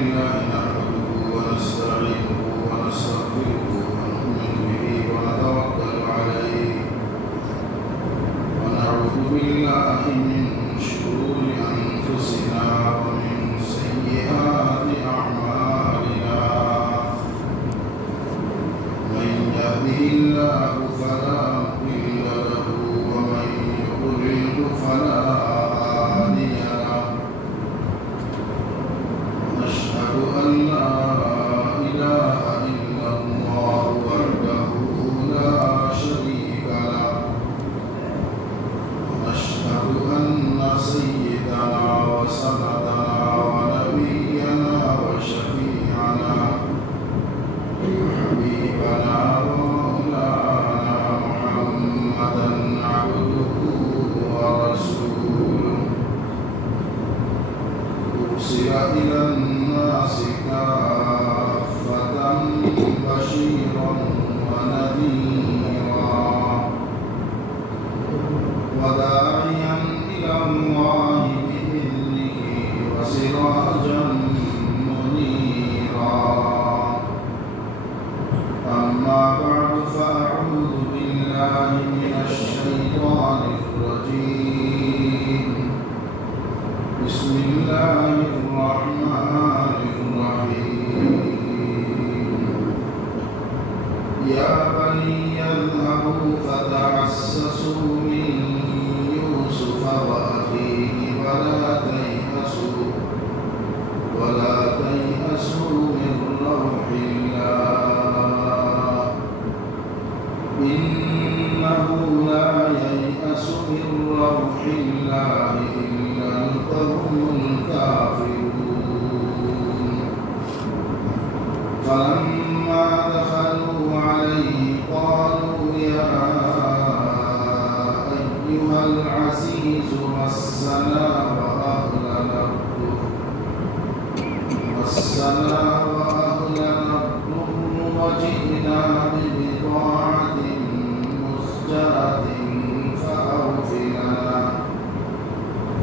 لله نحمده ونستعينه ونستغفره ونؤمن به ونتوكل عليه ونعوذ بالله من شرور أنفسنا ومن سيئات أعمالنا من يهده الله فلا مضل له ومن يضلل فلا هادي له ونشهد أن لا إله إلا الله وحده لا شريك له ونشهد أن سيدنا وسندنا ونبينا وشفيعنا وحبيبنا ومولانا محمدا عبده ورسوله أرسل إلى الناس كافة بشيرا ونذيرا وداعيا إلى الله بإذنه وسراجا منيرا أما بعد فأعوذ بالله من الشيطان الرجيم بسم الله الرحمن الرحيم يا بني اذهبوا فتحسسوا من يوسف وأخيه ولا تيأسوا من روح الله إنه لا ييأس من روح الله إلا القوم الكافرون فلما دخلوا عليه قالوا يا أيها العزيز مسنا وأهلنا الضر وجئنا ببضاعة مزجاة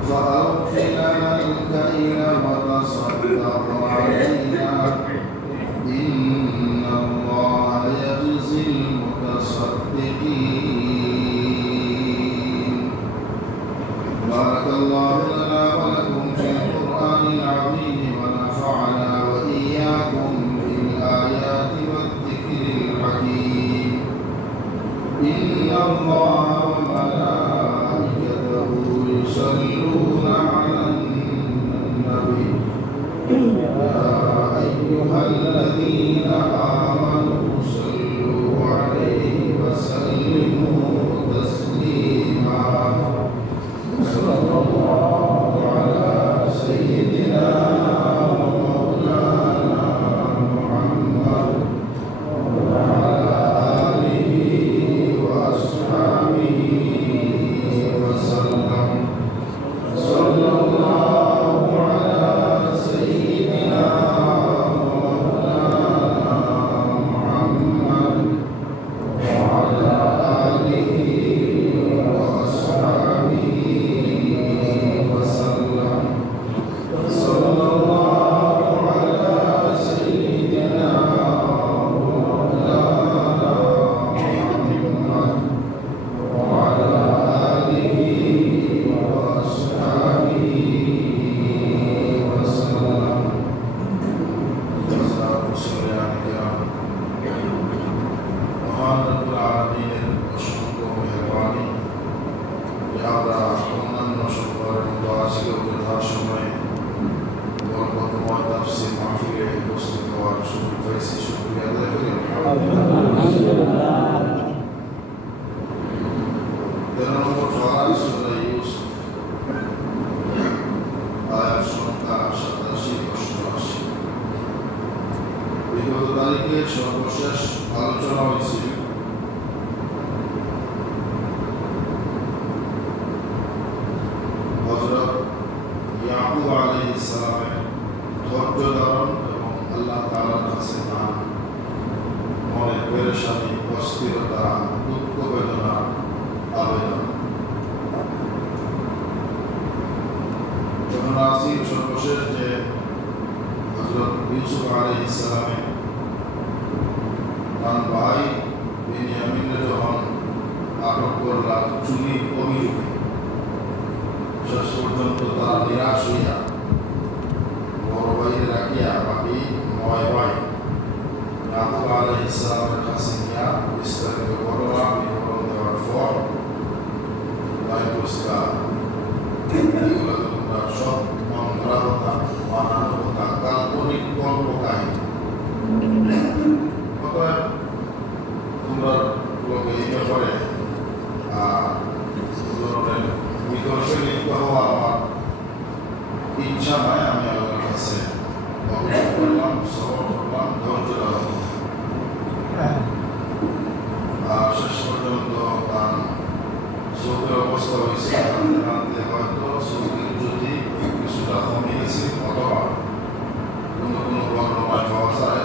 فأوف لنا الكيل وتصدق علينا إن الله يجزي المتصدقين بارك الله لنا ولكم في القرآن العظيم ونفعنا وإياكم بالآيات والذكر الحكيم إن الله وملائكته يصلون على النبي يا أيها الذين آمنوا صلوا عليه وسلموا تسليما صلى الله على سيدنا ومولانا محمد وعلى آله وأصحابه وسلم صلى الله على سيدنا ومولانا محمد وعلى آله وأصحابه وسلم صلى الله على سيدنا ومولانا محمد وعلى آله وأصحابه وسلم والصلاة والسلام على মহান রব্বুল আলামিনের অসংখ্য মেহেরবানি যে আমরা অন্যান্য শুক্রবারের মতো আজকে উদ্ধার সময়ে বরকতময় তাফসীর মাহফিলে উপস্থিত হওয়ার সুযোগ পেয়েছি শুকরিয়া আদায় করি আলহামদুলিল্লাহ 13 নম্বর পারা সূরা ইউসুফ আয়াত সংখ্যা 87-88 বিগত তারিখে সর্বশেষ আলোচনা হয়েছিল হযরত ইয়াকুব আলাইহিস সালামের ধৈর্য ধারণ এবং আল্লাহ তাআলার কাছে তার মনের পেরেশানি অস্থিরতা দুঃখ বেদনা আবেদন যখন আসি সর্বশেষ যে হযরত ইউসুফ আলাইহিস সালামের তার ভাই বেনিয়ামিনকে যখন আটক করলাম চুরির অভিযোগে, শেষ পর্যন্ত তারা নিরাশ হইয়া বড় ভাইকে রাখিয়া বাকি 9 ভাই ইয়াকুব আলাইহিস সালামের কাছে নিয়ে বিস্তারিত ঘটনা বিবরণ দেওয়ার পর এগুলো তোমরা সব মন করা কথা, বানানো কথা, কাল্পনিক গল্প কাহিনী, অতএব তোমরা লোকে এই ব্যাপারে বিতর্কে লিপ্ত হওয়া আমার ইচ্ছা নয়। আমি আল্লাহর কাছে অপেক্ষা করলাম, সবর করলাম, ধৈর্য রাখলাম। শেষ পর্যন্ত তার চোখের অবস্থা হয়েছে জানতে হয়তো চোখের যদি কিছুটা কমে গেছে অথবা কোনো কোনো গণনায় পাওয়া যায়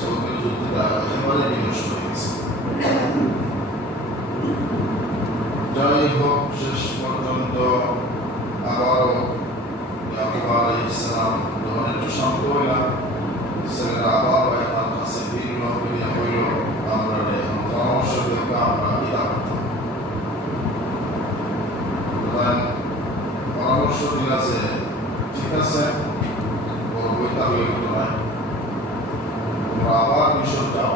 চোখের জ্যোতিটা একেবারে বিনষ্ট হয়ে গেছে। যাই হোক, শেষ পর্যন্ত আবারও ইয়াকুব আলাইহিস সালাম যখন একটু শান্ত হইলাম, ছেলেরা আবার আমার কাছে ফিরল, ফিরিয়া হইল আমরা পরামর্শ দেখে আমরা ইয়া করতাম। পরামর্শ দিলা যে ঠিক আছে, বড় বইটা হয়ে গেল নয়, তোমরা আবার মিশর যাও,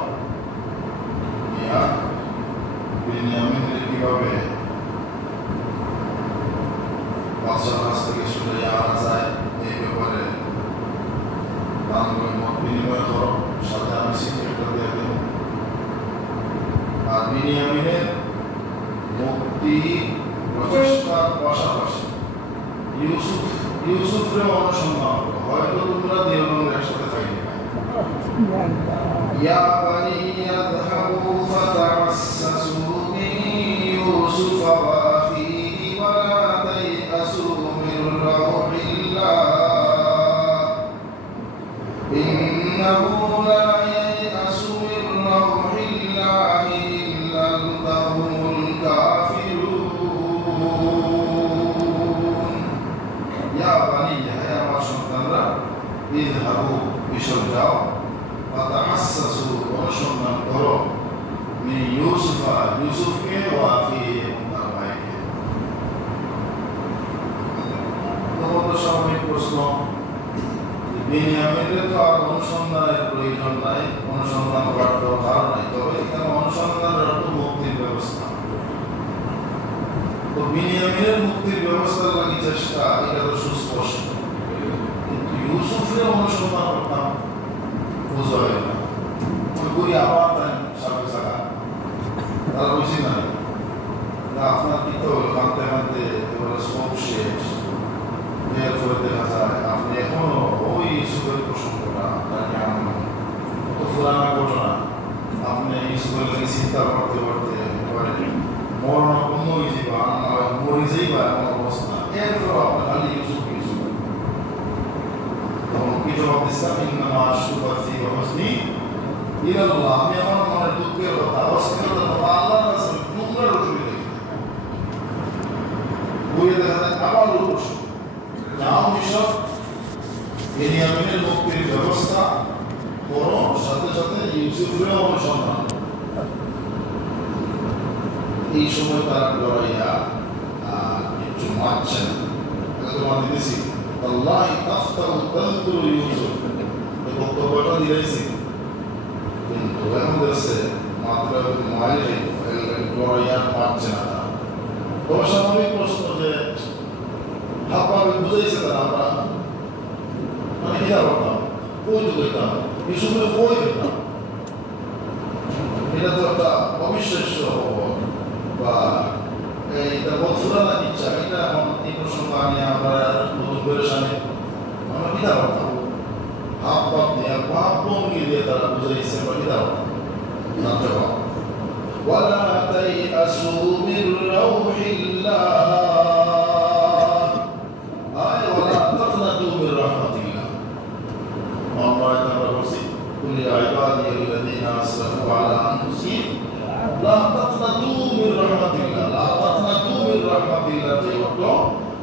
ইয়া বেনিয়ামিনকে কিভাবে বাদশার কাছ থেকে শুনে আনা যায় এই ব্যাপারে মত বিনিময় করো, সাথে আমি সিক্রেটটা দিয়ে দেব। আর বেনিয়ামিনের মুক্তি প্রচেষ্টার পাশাপাশি ইউসুফরে অনুসন্ধান করো, হয়তো তোমরা দুজনের একসাথে পাইবে। ইয়া বানি ইয়াযহাবু ফাতাআসসাসু মিন ইউসুফ ওয়া আখিহি ওয়া লা তাইআসু মিন রাউহিল্লাহ ইন্নাহু লা ইয়াইআসু মিন রাউহিল্লাহি ইল্লাল কওমুল কাফিরুন। ইয়া বানিয়া, হে আমার সন্তানরা, ইযহাবু, মিশর যাও, ফাতাআসসাসু, অনুসন্ধান করো, মিন ইউসুফা, ইউসুফকে, ওয়া আখিহি, এবং তার ভাইকে। তোমাদের স্বাভাবিক প্রশ্ন, বেনিয়ামিনের তো আর অনুসন্ধানের প্রয়োজন নাই, অনুসন্ধান করার দরকার নাই, তবে এখানে অনুসন্ধানের অর্থ মুক্তির ব্যবস্থা। তো বেনিয়ামিনের মুক্তির ব্যবস্থার লাগি চেষ্টা, এটা তো সুস্পষ্ট, কিন্তু ইউসুফের অনুসন্ধান করতাম বোঝা হয় না। ওই করি আবার তাই সাথে থাকা তারা বুঝি নাই আপনার কি তো কাঁদতে কাঁদতে এবারে সব শেষ। এরপরে দেখা যায় আপনি এখনো ওই ইউসুফের প্রসঙ্গটা আপনাকে আনন্দ কত পুরানা ঘটনা, আপনি ইউসুফের লাগে চিন্তা করতে করতে মরণপূর্ণ হয়ে যাবা, মরে যাইবা এমন অবস্থা। এরপর আপনার খালি ইউসুফ ইউসুফ তখন কি জবাব দিচ্ছিলাম, ইন্নামা আশকুফি ওয়া হুজনি ইলাল্লাহ, আমি আমার মনের দুঃখের কথা, অস্থিরতার কথা আল্লাহর কাছে তোমরা অসুবিধা বইয়ে দেখা যায় আবার লোক যাও মিশর, বেনিয়ামিনের মুক্তির ব্যবস্থা করো, সাথে সাথে ইউসুফের অনুসন্ধান। এই সময় তারা লড়াইয়া একটু মারছেন, তোমার দিতেছি আল্লাহ তাফতাউ তানতুর ইউসুফ, এই বক্তব্যটা দিয়েছি, কিন্তু এখন দেখছে মাত্র মাইলে লড়াইয়া মারছে না। তবে স্বাভাবিক প্রশ্ন যে হাপ্পাবে বুঝাইছে তারা আমরা মানে কি করতাম, কই দিতাম, ইউসুফের কই দিতাম, এটা তো একটা অবিশ্বাস্য বা এইটা বদফুরানা ইচ্ছা। এটা এখন এই প্রসঙ্গ আনি আমরা নতুন করে সামনে আমরা কিনা করতাম, হাত পাপ নিয়ে পাপ ভঙ্গি দিয়ে তারা বুঝাইছে বা কিনা করতাম না। জবাব ওয়ালা তাইআসু মির রাউহিল্লাহ, আয় ওয়ালা তাকনাতু মির রাহমাতিল্লাহ। আমরা এটা বলছি কুল ইয়া ইবাদিয়াল্লাযীনা আসরাফু আলা আনফুসিহিম লা তাকনাতু মির রাহমাতিল্লাহ, লা তাকনাতু মির রাহমাতিল্লাহ, যে অর্থ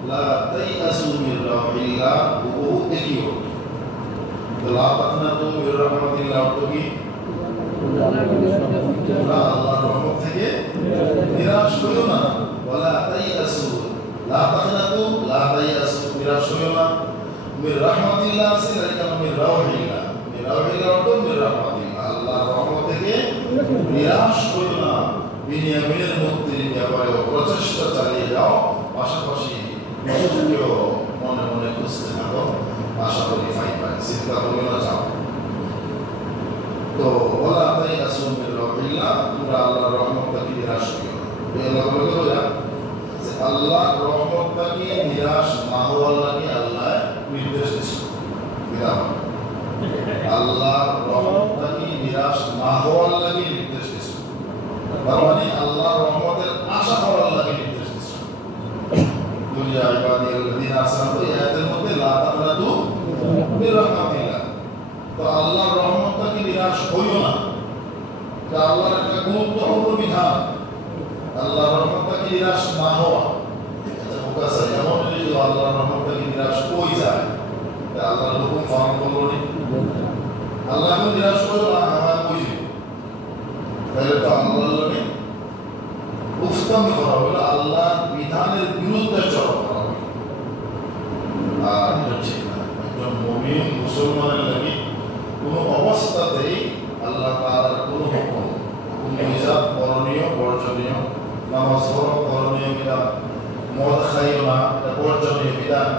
লা তাইআসু মির রাউহিল্লাহ, ও একই অর্থ। লা তাকনাতু মির রাহমাতিল্লাহ অর্থ কি? তোমরা আল্লাহর রহমত থেকে নিরাশ হইও না। ওয়ালা তাইয়াসু, লা তাকনাতু, লা তাইয়াসু, নিরাশ হইও না। মির রাহমাতিল্লাহ আছে, লাইকা মির রাওহিল্লাহ। মির রাওহিল্লাহ অর্থ মির রাহমাতিল্লাহ, আল্লাহর রহমত থেকে নিরাশ হইও না। বিনিয়ামিনের মুক্তির ব্যাপারে প্রচেষ্টা চালিয়ে যাও, পাশাপাশি নিজেকেও মনে মনে খুঁজতে থাকো, আশা করি পাইবা, চিন্তা করিও না, যাও। তো ওয়ালা তাইয়াসু মির রাওহিল্লাহ, তোমরা আল্লাহর রহমতকে নিরাশ হইও না। এই লগে লগে যে আল্লাহর রহমতকে নিরাশ না হওয়ার লাগে আল্লাহ নির্দেশ দিয়েছেন। আল্লাহর রহমতকে নিরাশ না হওয়ার লাগে নির্দেশ দিয়েছেন। তার মানে আল্লাহর রহমতের আশা করার লাগে নির্দেশ দিয়েছেন। দুনিয়া ইবাদিয়াল্লাযিনা আসরাফু, এই আয়াতের মধ্যে লা তাকনাতু মির রাহমাতিল্লাহ। তো আল্লাহর রহমতকে নিরাশ হইও না, এটা আল্লাহর একটা গুরুত্বপূর্ণ বিধান। আল্লাহর রহমতকে নিরাশ না হওয়া, এমন যদি আল্লাহর রহমতকে নিরাশ হয়ে যায়, আল্লাহর হুকুম পালন করলো নি, আল্লাহকে নিরাশ করলো না, আমার বুঝি তাহলে তো আল্লাহর লাগে উফতামি করা হলো, আল্লাহর বিধানের বিরুদ্ধে চলা করা হলো। আর এটা ঠিক না। একজন মুমিন মুসলমানের লাগে কোনো অবস্থাতেই আল্লাহ তাআলার কোনো হুকুম, নিজাত করণীয় বর্জনীয়, নামাজ পড়ো করণীয় বিধান, মদ খাইও না এটা বর্জনীয় বিধান,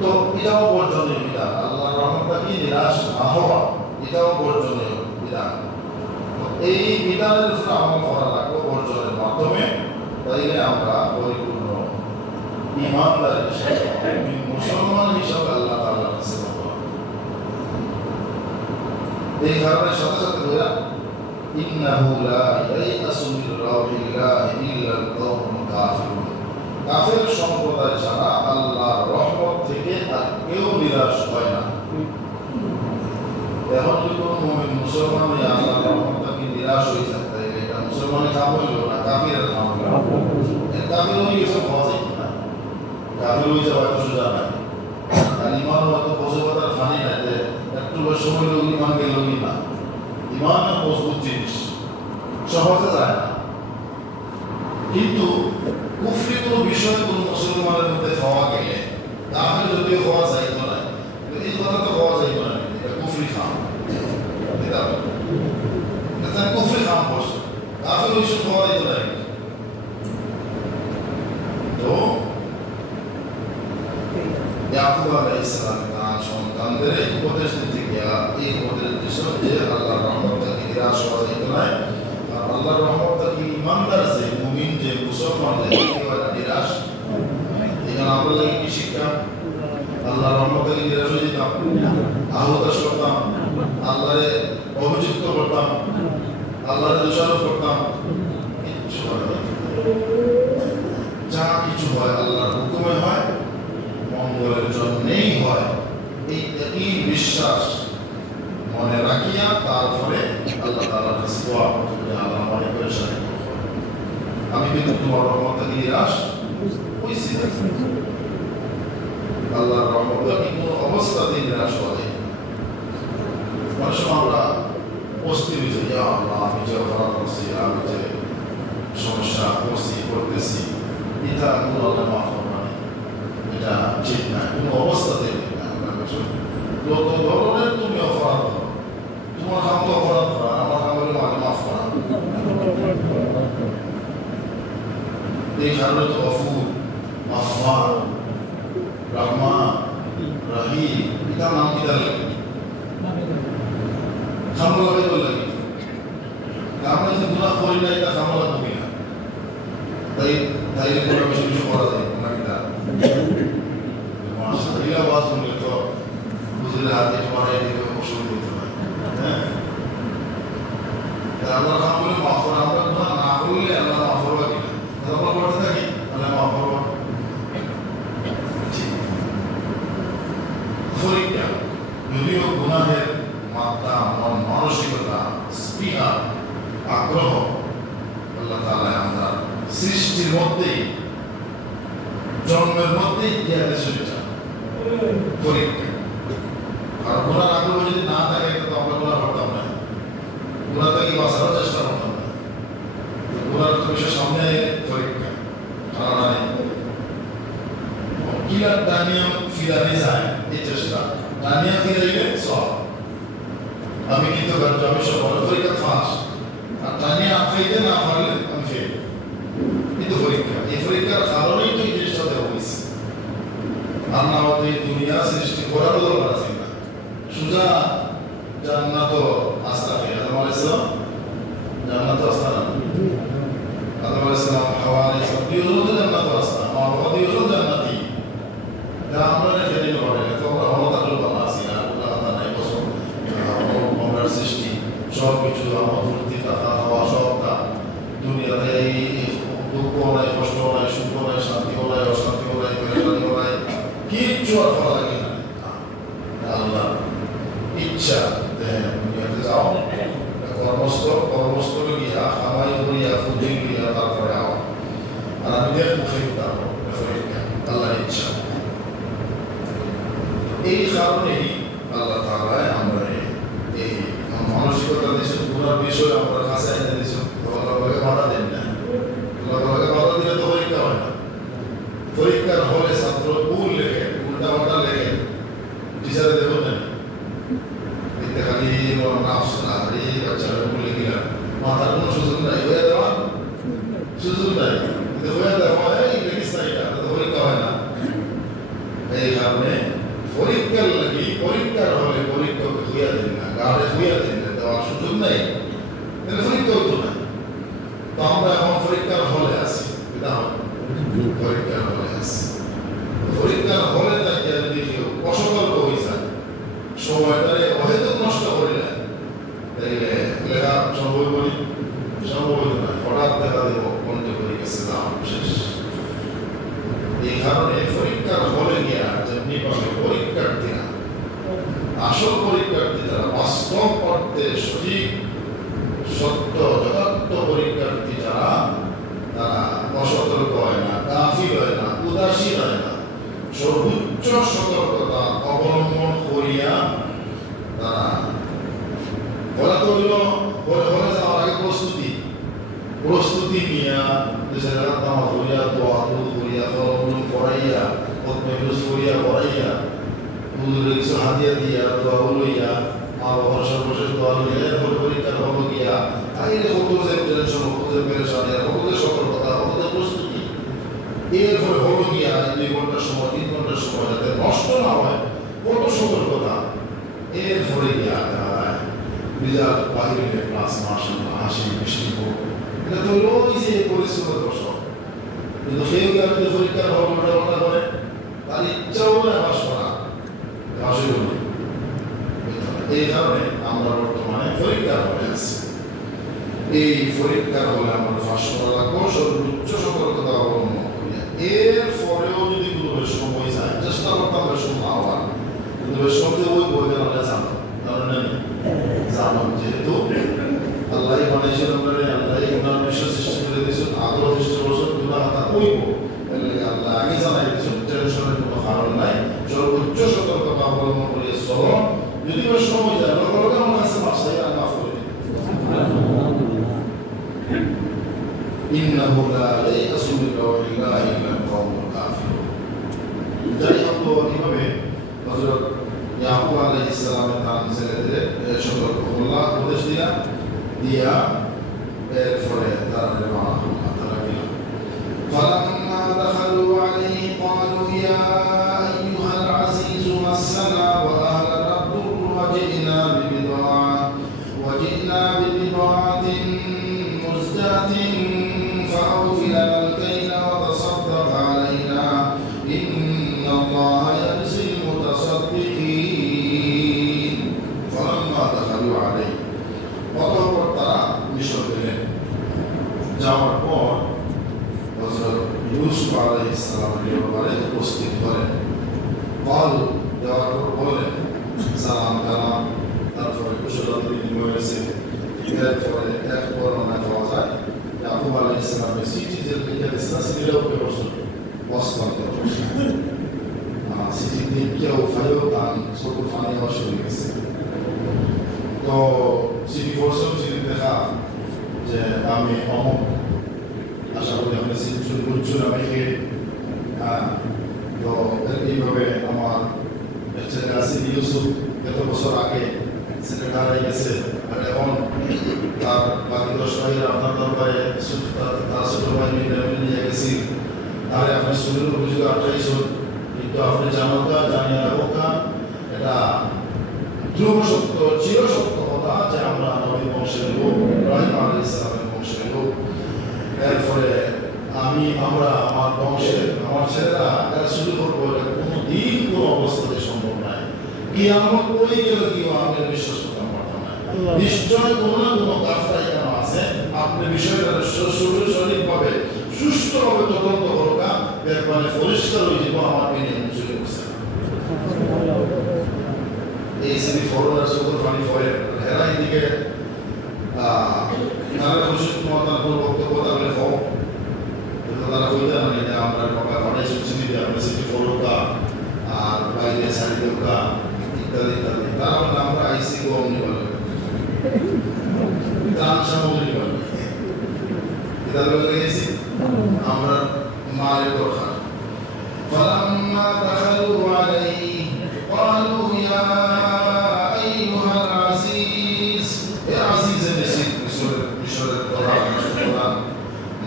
তো এটাও বর্জনীয় বিধান। আল্লাহর রহমতকে নিরাশ না হওয়া, এটাও বর্জনীয় বিধান। এই বিধানের উপর আমল করা লাগবে বর্জনের মাধ্যমে, তাইলে আমরা পরিপূর্ণ ঈমানদার হিসেবে, মুসলমান হিসেবে আল্লাহ তাআলার কাছে যাব। এই কারণের সাথে সাথে বলা ইন্নাহু লা ইয়াইআসু মির রাহিল্লাহি ইল্লাল কওমুল কাফিরুন, কাফের সম্প্রদায় ছাড়া আল্লাহর রহমত থেকে আর কেউ নিরাশ হয় না। এখন যদি কোনো মুমিন মুসলমান আল্লাহর রহমত থেকে নিরাশ হয়ে যায়, তাহলে এটা মুসলমানের কাম হইল না, কাফিরের কাম হইল। কাফির হয়ে গেছে, হওয়া যায় না, কাফির হয়ে যাওয়া এত সোজা নাই। আর ইমান হয়তো বসবাতার ফানি নাই, যে একটু সময় লোক ইমান গেল না। ইমান মজবুত জিনিস, সহজে যায় না। কিন্তু কুফরি কোনো বিষয় কোনো মুসলমানের মধ্যে হওয়া গেলে, কাফির যদিও হওয়া যাইতো না, এই কথা তো হওয়া যাইতো না, এটা কুফরি খাম, এটা কুফরি খাম বসে, কাফির ওইসব হওয়া যাইতো না। তো ইয়াকুব আলাইহিস সালাম তার সন্তানদের উপদেশ দিতে গিয়া এই উপদেশ দিয়েছিল যে আল্লাহর রহমতকে নিরাশ হওয়া যাইতো না। আল্লাহর রহমতকে ইমানদার যে মুমিন যে মুসলমান যে নিরাশ, এখানে আমরা লাগে কি শিক্ষা? আল্লাহর রহমতকে নিরাশ হয়ে যেতাম, আহতাশ করতাম, আল্লাহরে অভিযুক্ত করতাম, আল্লাহরে দোষারোপ করতাম, কিচ্ছু হয় না। যা কিছু হয় আল্লাহর হুকুমে হয়, মঙ্গলের জন্যেই হয়। এই বিশ্বাস মনে রাখিয়া তারপরে আল্লাহ তাআলার কাছে দোয়া করতে, আল্লাহ আমাকে পরিশানি করো, আমি কিন্তু তোমার রহমত থেকে নিরাশ হইছি না। আল্লাহর রহমত থেকে কোনো অবস্থাতেই নিরাশ হওয়া যায় না। অনেক সময় আমরা অস্থির হয়ে যাই, আল্লাহ আমি যে অপরাধ করছি, আমি যে সমস্যা করতেছি, এটা কোনো আল্লাহ মাফ করবে না, এটা ঠিক না, কোনো অবস্থাতেই যত ধরনের তুমি অপরাধ করো, তোমার কাম তো অপরাধ করা, আমার কাম হলে আমাকে মাফ করা। এই কারণে তো গফুর, গফফার, রহমান, রহিম, এটা নাম কি লাগে? খামলা লাগাইতে লাগে। আমরা যদি গুনাহ করি না, এটা খামলা করি না, তাই কোনো বেশি কিছু করা যায় না। এটা মাশাআল্লাহ আওয়াজ শুনলে তো হুজুরের হাতে পড়াই দিতে অসুবিধা হতে পারে। হ্যাঁ, আল্লাহ কাম বলে মাফ করা, আমরা গুনাহ না করলে আল্লাহ মাফ করবে কিনা, আমরা করতে থাকি, আল্লাহ মাফ করবে। ঠিক পরীক্ষা, যদিও গুনাহের মাত্রা, মানসিকতা, স্পৃহা, আগ্রহ আল্লাহ তাআলা আমরা সৃষ্টির মধ্যেই, জন্মের মধ্যেই ইতিহাসে পরীক্ষা আর গুনার আগ্রহ যদি না থাকে তো আমরা গুনাহ করতাম না, গুনাহ থেকে বাঁচার চেষ্টা করতাম না। গুনার বিষয় সামনে পরীক্ষা ধারণা নেই, কিলা দানিয়া ফিরানি যায় এই চেষ্টা, দানিয়া ফিরাইলে সব আমি কিন্তু আমি সফল, পরীক্ষা ফাঁস, আর দানিয়া আফাইতে না পারলে আমি ফেল। কিন্তু পরীক্ষা, এই পরীক্ষার কারণেই তো এই জিনিসটা দেওয়া হয়েছে। আর না হয়তো এই দুনিয়া সৃষ্টি করারও দরকার আছে না, সুজা জান্নাত আস্তা হয়। আদম আলাইহিস সালাম জান্নাত আস্তা না, আদম আলাইহিস সালাম হাওয়া আলাইহিস সালাম দুইজনও জান্নাত আস্তা, মা বাবা দুইজনও জান্নাতি। তা আমরা জেনে নেব না, তো আমরা হলতা করবো না, আসি না ওটা কথা নাই, পছন্দ আমরার সৃষ্টি সব কিছু আমার মূর্তি টাকা হওয়া সবটা দুনিয়াতে এই দুঃখ নাই, কষ্ট নাই, সুখ নাই, শান্তিও নাই, অশান্তিও নাই, পেরেশানিও নাই, কিচ্ছু আর ভালো লাগে না। আল্লাহ ইচ্ছা দুনিয়াতে যাও, কর্মস্থলে গিয়া খামাই করিয়া ফুটে গিয়া তারপরে আও, আর আমি দেখবো আল্লাহর ইচ্ছা। এই কারণেই আল্লাহ তাআলা আমরা এই মানসিকতা দিয়েছেন, গুনার বিষয় আমরা কাছে এনে দিয়েছেন, লগে বাধা দেন না, লগে বাধা দিলে তো পরীক্ষা হয় না। পরীক্ষার হলে ছাত্র ভুল লেখে, উল্টা পাল্টা লেখে, টিচারে দেখুন না, দেখতে খালি নাফসনা এই বাচ্চারা ভুল লিখিলাম, মাথার কোনো সুযোগ নাই, হয়ে দেওয়া সুযোগ নাই, কিন্তু হয়ে দেওয়া এই লিখিস না, এটা তো পরীক্ষা হয় না। এই কারণে পরীক্ষার লাগি পরীক্ষার হলে পরীক্ষাকে হইয়া দেন না, গাড়ে হইয়া দেন না, দেওয়ার সুযোগ নাই, তাহলে পরীক্ষা হতো না। তো আমরা এখন পরীক্ষার হলে আছি, পরীক্ষার হলে আছি, পরীক্ষার হলে তাকে যদি কেউ অসতর্ক হয়ে যায়, সময়টারে অহেতুক নষ্ট করিলে তাইলে লেখা সম্ভব করি, সম্ভব হইত না, হঠাৎ দেখা দেব কোনটি পরীক্ষা গেছে দাম শেষ। এই কারণে পরীক্ষার হলে গিয়া যেমনি ভাবে পরীক্ষার্থীরা, আসল পরীক্ষার্থী যারা বাস্তব অর্থে সঠিক সত্য যথার্থ পরীক্ষার্থী যারা, তারা অসতর্ক হয় না, গাফিল হয় না, উদাসীন হয় না, সর্বোচ্চ সতর্কতা অবলম্বন করিয়া তারা বলা তো হইল বলে যাওয়ার আগে প্রস্তুতি নিয়া দেশের তামা করিয়া দোয়া দুধ করিয়া তরমুল পড়াইয়া পদ্মবিরোজ করিয়া পড়াইয়া হুজুরে কিছু হাতিয়া দিয়া দোয়া লইয়া মা বাবার সর্বশেষ দোয়া লইয়া এরপরে পরীক্ষার হল গিয়া আগে হকুদের টেনশন, হকুদের পেরেশানি, হকুদের সতর্কতা, হকুদের প্রস্তুতি, এরপরে হল গিয়া 2 ঘন্টার সময় 3 ঘন্টার সময় যাতে নষ্ট না হয় কত সতর্কতা, এরপরে গিয়া রেজাল্ট বাহিরে ক্লাস মাশাআল্লাহ হাসি মিষ্টি হোক, এটা তো ওই যে পরিশ্রমের ফসল। কিন্তু কেউ আপনি পরীক্ষার হল ওটা করে তার ইচ্ছাও না বাস করা আসে বলি। এই কারণে আমরা বর্তমানে পরীক্ষার হলে আছি। এই পরীক্ষার হলে আমরা ফাঁস করা লাগবো, সর্বোচ্চ সতর্কতা অবলম্বন করিয়া। এর পরেও যদি কোনো সময় যায় চেষ্টা করতাম বেশম না হওয়ার, কিন্তু বেশম যে ওই বই আমরা জানো জানো, যেহেতু আল্লাহ বানাইছেন আপনারা, আল্লাহ গুনার বিষয় সৃষ্টি করে দিয়েছেন, আগ্রহ সৃষ্টি করেছেন, গুনাহ কথা কইব, তাহলে আল্লাহ আগে জানাই দিয়েছেন, টেনশনের কোনো কারণ নাই, সর্বোচ্চ সতর্কতা অবলম্বন করে চলো। যদি সময় যায় লগে আমার কাছে বাসায় আর মাফ করে ইন্নাহু লা ইয়াসু মিন রাউহিল্লাহি ইল্লা আল-কওমুল কাফিরুন। যাই হোক, এইভাবে হযরত ইয়াকুব আলাইহিস সালামের তার ছেলেদের সতর্ক আল্লাহ উপদেশ দিয়া এরপরে তারা তারা গেল। فلما دخلوا عليه قالوا يا أيها العزيز مسنا وأهلنا الضر وجئنا ببضاعة مزجاة فأوف لنا الكيل وتصدق علينا إن الله يجزي المتصدقين। فلما دخلوا عليه অতঃপর তারা মিশর গেলেন। যাওয়ার পর হযরত ইউসুফ আলাইহিস সালামের ব্যাপারে উপস্থিত করেন। বল দেওয়ার পর চকুৰ পানী আমাৰ চলি গেছে তো চিঠি পড়ছেও চিঠি দেখা যে আমি অমুক আশা করি আপনি চিঠি বুঝছেন আমি তো এইভাবে আমার ছেলে আসিফ ইউসুফ এত বছর আগে সেক্রেটারি গেছে আর এখন তার বাকি 10 ভাইয়ের আপনার দরবারে তার ছোট ভাই নিয়ে গেছি তাহলে আপনি শুরুর অভিযোগ আটটাইছেন কিন্তু আপনি জানোকা জানিয়ে রাখোকা এটা ধ্রুব সত্য চির সত্য কথা যে আমরা নবী বংশের লোক ইব্রাহিম আলাইহিস সালামের বংশের লোক এরপরে আমরা আমার বংশের আমার ছেলেরা এরা শুরু করবো এটা কোনো দিন কোনো অবস্থাতে সম্ভব নয় কিয়ামত হয়ে গেলে কেউ আমাদের বিশ্বাস করতে পারতাম না নিশ্চয় কোনো না কোনো কাজটা এখানে আছে আপনি বিষয়টা সঠিকভাবে সুষ্ঠুভাবে তদন্ত করোকা এরপরে পরিষ্কার হয়ে যাব আমার মেনে চলে গেছে এই সিটি ফরওয়ার্ড সুপার ফানি ফয়ের এরা এদিকে তারা খুশি তোমার কোনো বক্তব্য তাহলে হোক তারা বলতে মানে যে আমরা বাবা অনেক সুচিনি দিয়ে আমরা সিটি ফরওয়ার্ডটা আর বাইরে সারিদা ইত্যাদি ইত্যাদি তারা বলে আমরা আইসি কম নিবল ত্রাণ সামগ্রী নিবল এটা বলে গেছি আমরা মালের দরকার فلما دخلوا عليه قالوا يا أيها العزيز يا عزيز مصر القرآن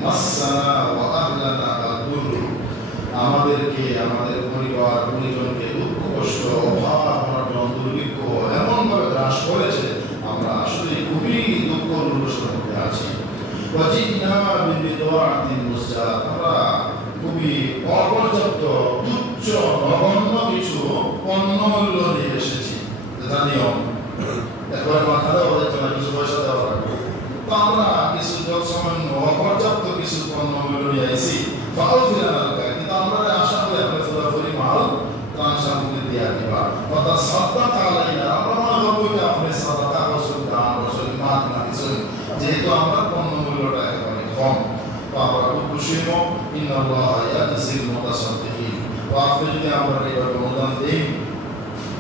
مسنا وأهلنا الضر আমাদেরকে আমাদের পরিবার পরিজনকে দুঃখ কষ্ট অভাব অনটন দুর্ভিক্ষ এমনভাবে গ্রাস করেছে আমরা আসলে খুবই দুঃখ দুর্দশার মধ্যে আছি ওয়াজিনা বিবিদওয়াতিন মুসজাদ আমরা খুবই অপর্যাপ্ত তুচ্ছ নগণ্য কিছু পণ্যমূল্য নিয়ে এসেছি যেটা নিয়ম একবার মাথা দেওয়া যেত না কিছু পয়সা দেওয়া লাগবে তো আমরা কিছু যৎসামান্য অপর্যাপ্ত কিছু পণ্যমূল্য নিয়ে এসেছি ফাও ফিরানালকা কিন্তু আমরা আশা করি আপনার পুরোপুরি মাল ত্রাণ সামগ্রী দিয়ে দিবা অর্থাৎ সাদ্দাক আলাইনা আমরা মনে করবো যে আপনি সাদাকা করছেন দান করছেন মাল না দিচ্ছেন যেহেতু আমরা পণ্যমূল্যটা একেবারে কম তো আমরা খুব খুশি হব ইন্নাল্লাহ ইয়াজজিল মুতাসাদ্দিকিন তো আপনি যদি আমরা এইভাবে অনুদান দিই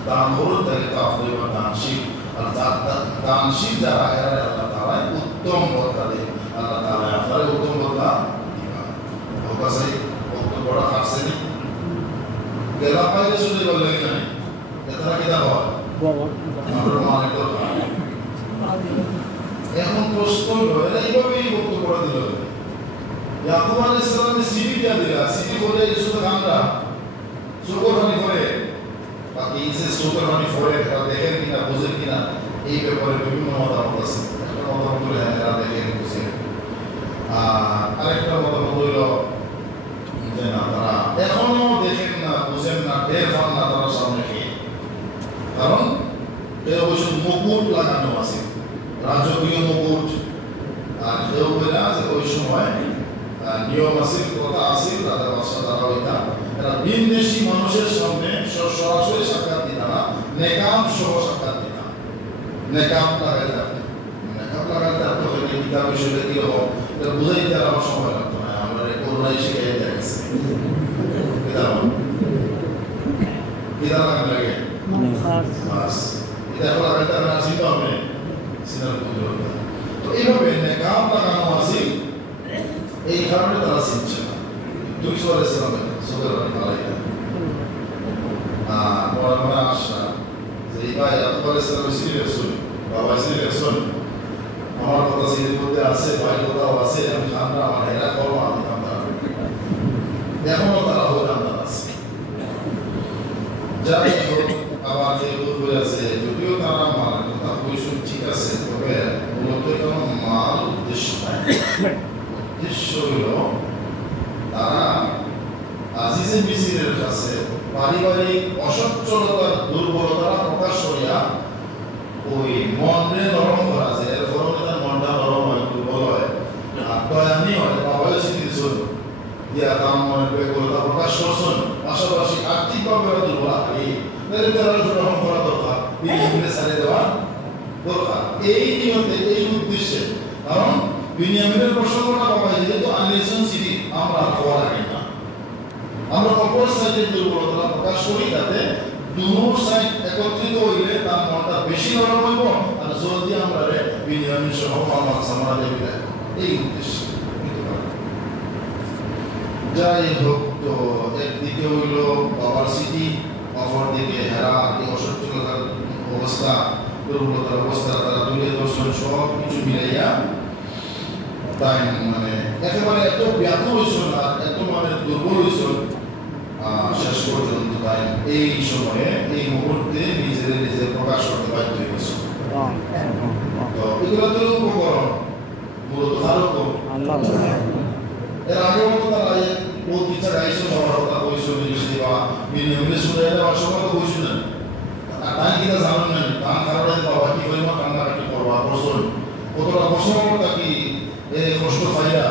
দান করুন তাহলে তো আপনি দানশীল আর দানশীল যারা এরা আল্লাহ তাআলা উত্তম বদলা দেন আল্লাহ তাআলা আপনার উত্তম বদলা কাছে বড় আসেনি গেলা পাইলে শুনে বললেন না এটা কি দাও আমরা মানে করব এখন প্রশ্ন হলো এইভাবেই বক্তব্য করে দিল ইয়াকুব আলাইহিস সালামের সিবি দিয়া দিলা সিবি বলে ইসুফ খানরা সুকরবানি করে বাকি এই যে সুকরবানি করে তারা দেখেন কিনা বুঝেন কিনা এই ব্যাপারে বিভিন্ন মতামত আছে একটা মতামত হলো এরা দেখেন বুঝেন আরেকটা মতামত হলো যে না তারা এখনো দেখেন না বুঝেন না টের পান না তারা সামনে কি কারণ এর অবশ্য মুকুট লাগানো আছে রাজকীয় মুকুট আর কেউ বলে যে ওই সময় নিয়ম আছে কথা আছে রাজা বাদশাহ তারা ওইটা এরা বিদেশি মানুষের সামনে সরাসরি সাক্ষাৎ দিত না নেকাম সহ সাক্ষাৎ দিত নেকাম লাগাইতে আপনি নেকাম লাগাইতে আপনি ওই কিতাব বিষয়ে কি হোক এটা বুঝাইতে আর আমার সময় লাগতো না আমরা করোনায় শিখাই দেখছি কিতাব কিতাব লাগে বাস এটা লাগাইতে আর আসিতে হবে সিনার তো এইভাবে নেকাম লাগানো আছে এই কারণে তারা চিনছে না 200 সালে সুকরবানি মালাইকা বড় আশা যে এই ভাই আপনাদের সাথে সিরিয়াস হই বাবা সিরিয়াস হই আমার কথা সিরিয়াস করতে আছে ভাই কথাও আছে আমি খানরা আমার এরা করবো আমি খানরা এখনো তারা হয়ে আমরা আছে যাই হোক আবার যে বলে আছে যদিও তারা মাল কথা পয়সা ঠিক আছে তবে মূলত কোনো মাল উদ্দেশ্য নাই উদ্দেশ্য হলো তারা আজিজে মিসিরের কাছে পারিবারিক অসচ্ছলতার দুর্বলতা প্রকাশ করিয়া ওই মনরে নরম করা যায় এর ফলে তার মনটা নরম হয় দুর্বল হয় আর দয়ানি হয় বাবাও শিখিয়েছেন দিয়া তার মনের বেগলতা প্রকাশ করছেন পাশাপাশি আর্থিকভাবে দুর্বল এই তাহলে তারা গ্রহণ করা দরকার বিনিময়ে ছাড়িয়ে দেওয়া দরকার এই নিয়তে এই উদ্দেশ্যে কারণ বিনিয়ামিনের প্রসঙ্গটা বাবা যেহেতু আনলেশন সিটি আমরা খাওয়া লাগে না আমরা অপর সাইডের দুর্বলতা প্রকাশ করি যাতে দুনো সাইড একত্রিত হইলে তার মনটা বেশি নরম হইব আর জলদি আমরা বিনিয়ামিন সহ মামা সামরা দেবে এই উদ্দেশ্যে যাই হোক। তো একদিকে হইল বাবার স্মৃতি, অপরদিকে হেরা অসচ্ছলতার অবস্থা, দুর্বলতার অবস্থা, তারা দলীয় দর্শন সব কিছু মিলাইয়া তাই মানে একেবারে এত ব্যাকুল হয়েছিল আর এত মানে দুর্বল হয়েছিল শেষ পর্যন্ত তাই এই সময়ে এই মুহূর্তে নিজের প্রকাশ করতে বাধ্য হয়েছে। তো এগুলো তো উপকরণ মূলত ভালো এর আগে মতো তারা বহুত ইচ্ছা গাইছে সরলতা হয়েছিল জিনিসটি বা বিনিয়োগে শুনে অসময় তো হয়েছিল না আর তাই কিনা জানেন না তার কারণে বাবা কি হইমা কান্নাকাটি করবা বছর কতটা বছর কি কষ্ট পাইয়া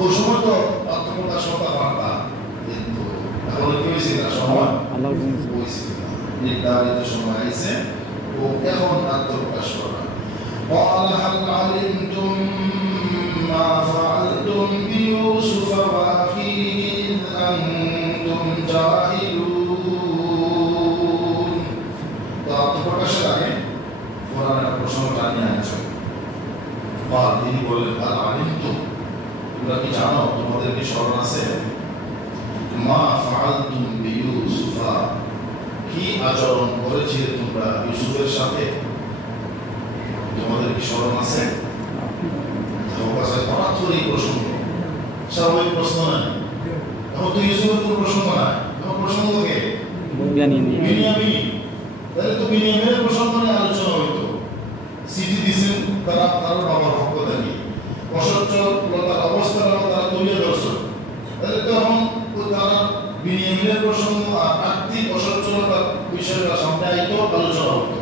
ওই সময় তো আত্মপ্রকাশ কথা পারতা কিন্তু এখন কি হয়েছে না সময় হয়েছে নির্ধারিত সময় আইছে ও এখন আত্মপ্রকাশ করা قال هل علمتم ما فعلتم بيوسف وأخيه إذ أنتم جاهلون। তো আত্মপ্রকাশের আগে কোরআন একটা প্রশ্ন জানিয়ে আনছে। তিনি বললেন হাল আলিমতুম, তোমরা কি জানো, তোমাদের কি স্মরণ আছে, মা ফাআলতুম বিইউসুফা, কি আচরণ করেছিলে তোমরা ইউসুফের সাথে, তোমাদের কি স্মরণ আছে? এই প্রশ্ন স্বাভাবিক প্রশ্ন নয়। এখন তো ইউসুফের কোনো প্রশ্ন নয়, এখন প্রশ্ন তোকে বিনিয়ামিন, তাহলে তো বিনিয়ামিনের প্রসঙ্গ নিয়ে আলোচনা হইতো। সিটি দিচ্ছেন তারা কারোর বাবার পক্ষ থেকে অসচ্ছলতার অবস্থা তারা তুলিয়ে ধরছে, তাহলে তখন তারা বিনিয়ামিনের প্রসঙ্গ আর আর্থিক অসচ্ছলতার বিষয়টা সামনে আইতো, আলোচনা হতো।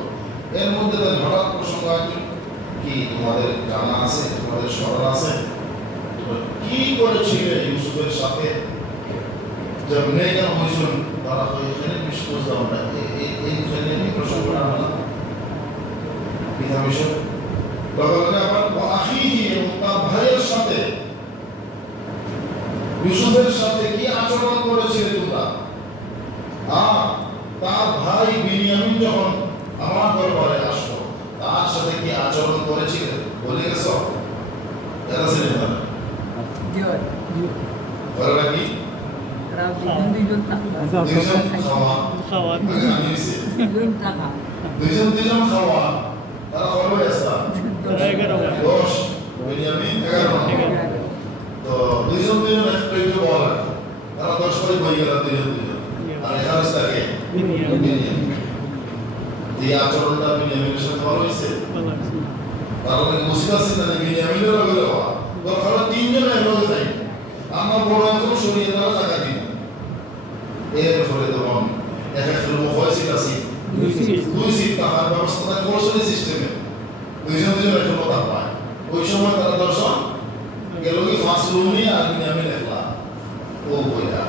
এর মধ্যে তার হঠাৎ প্রসঙ্গ আছে কি তোমাদের জানা আছে, তোমাদের স্মরণ আছে কি করেছিলে ইউসুফের সাথে, जब नेका হইছিল তারা তো এখানে বিষয় বুঝলাম না এই প্রসঙ্গটা আমরা বিনা বিষয় লগালে আবার আখিহি এবং তার ভাইয়ের সাথে ইউসুফের সাথে কি আচরণ করেছিলে তোমরা, আর তার ভাই বিনিয়ামিন যখন আমার দরবারে আসলো তার সাথে কি আচরণ করেছিলে বলে গেছো? এটা ছিল না বলা কি দুইজন খাওয়া তারা কবে আসা 10 বিনিয়ামিন 11 তো দুইজন একটু বলা তারা 10 করে বই গেল দুইজন আর এখানে থাকে বিনিয়ামিন এই আচরণটা বিনিয়ামিনের সাথে ভালো হয়েছে তাহলে মুসিবত আছে না বিনিয়ামিনের লগে হওয়া তো খালি তিনজন একলগে যাই আমরা বড় একজন সরিয়ে দেওয়া জায়গা দিই এর ফলে তখন এফেক্টের মুখ হয়েছে কাছে দুই সিট টাকার ব্যবস্থা করছে সিস্টেমে দুইজন একটা কথা পায় ওই সময় তারা দর্শন গেল কি ফার্স্ট রুম নিয়ে আর বিনিয়ামিন একলা ও বইটা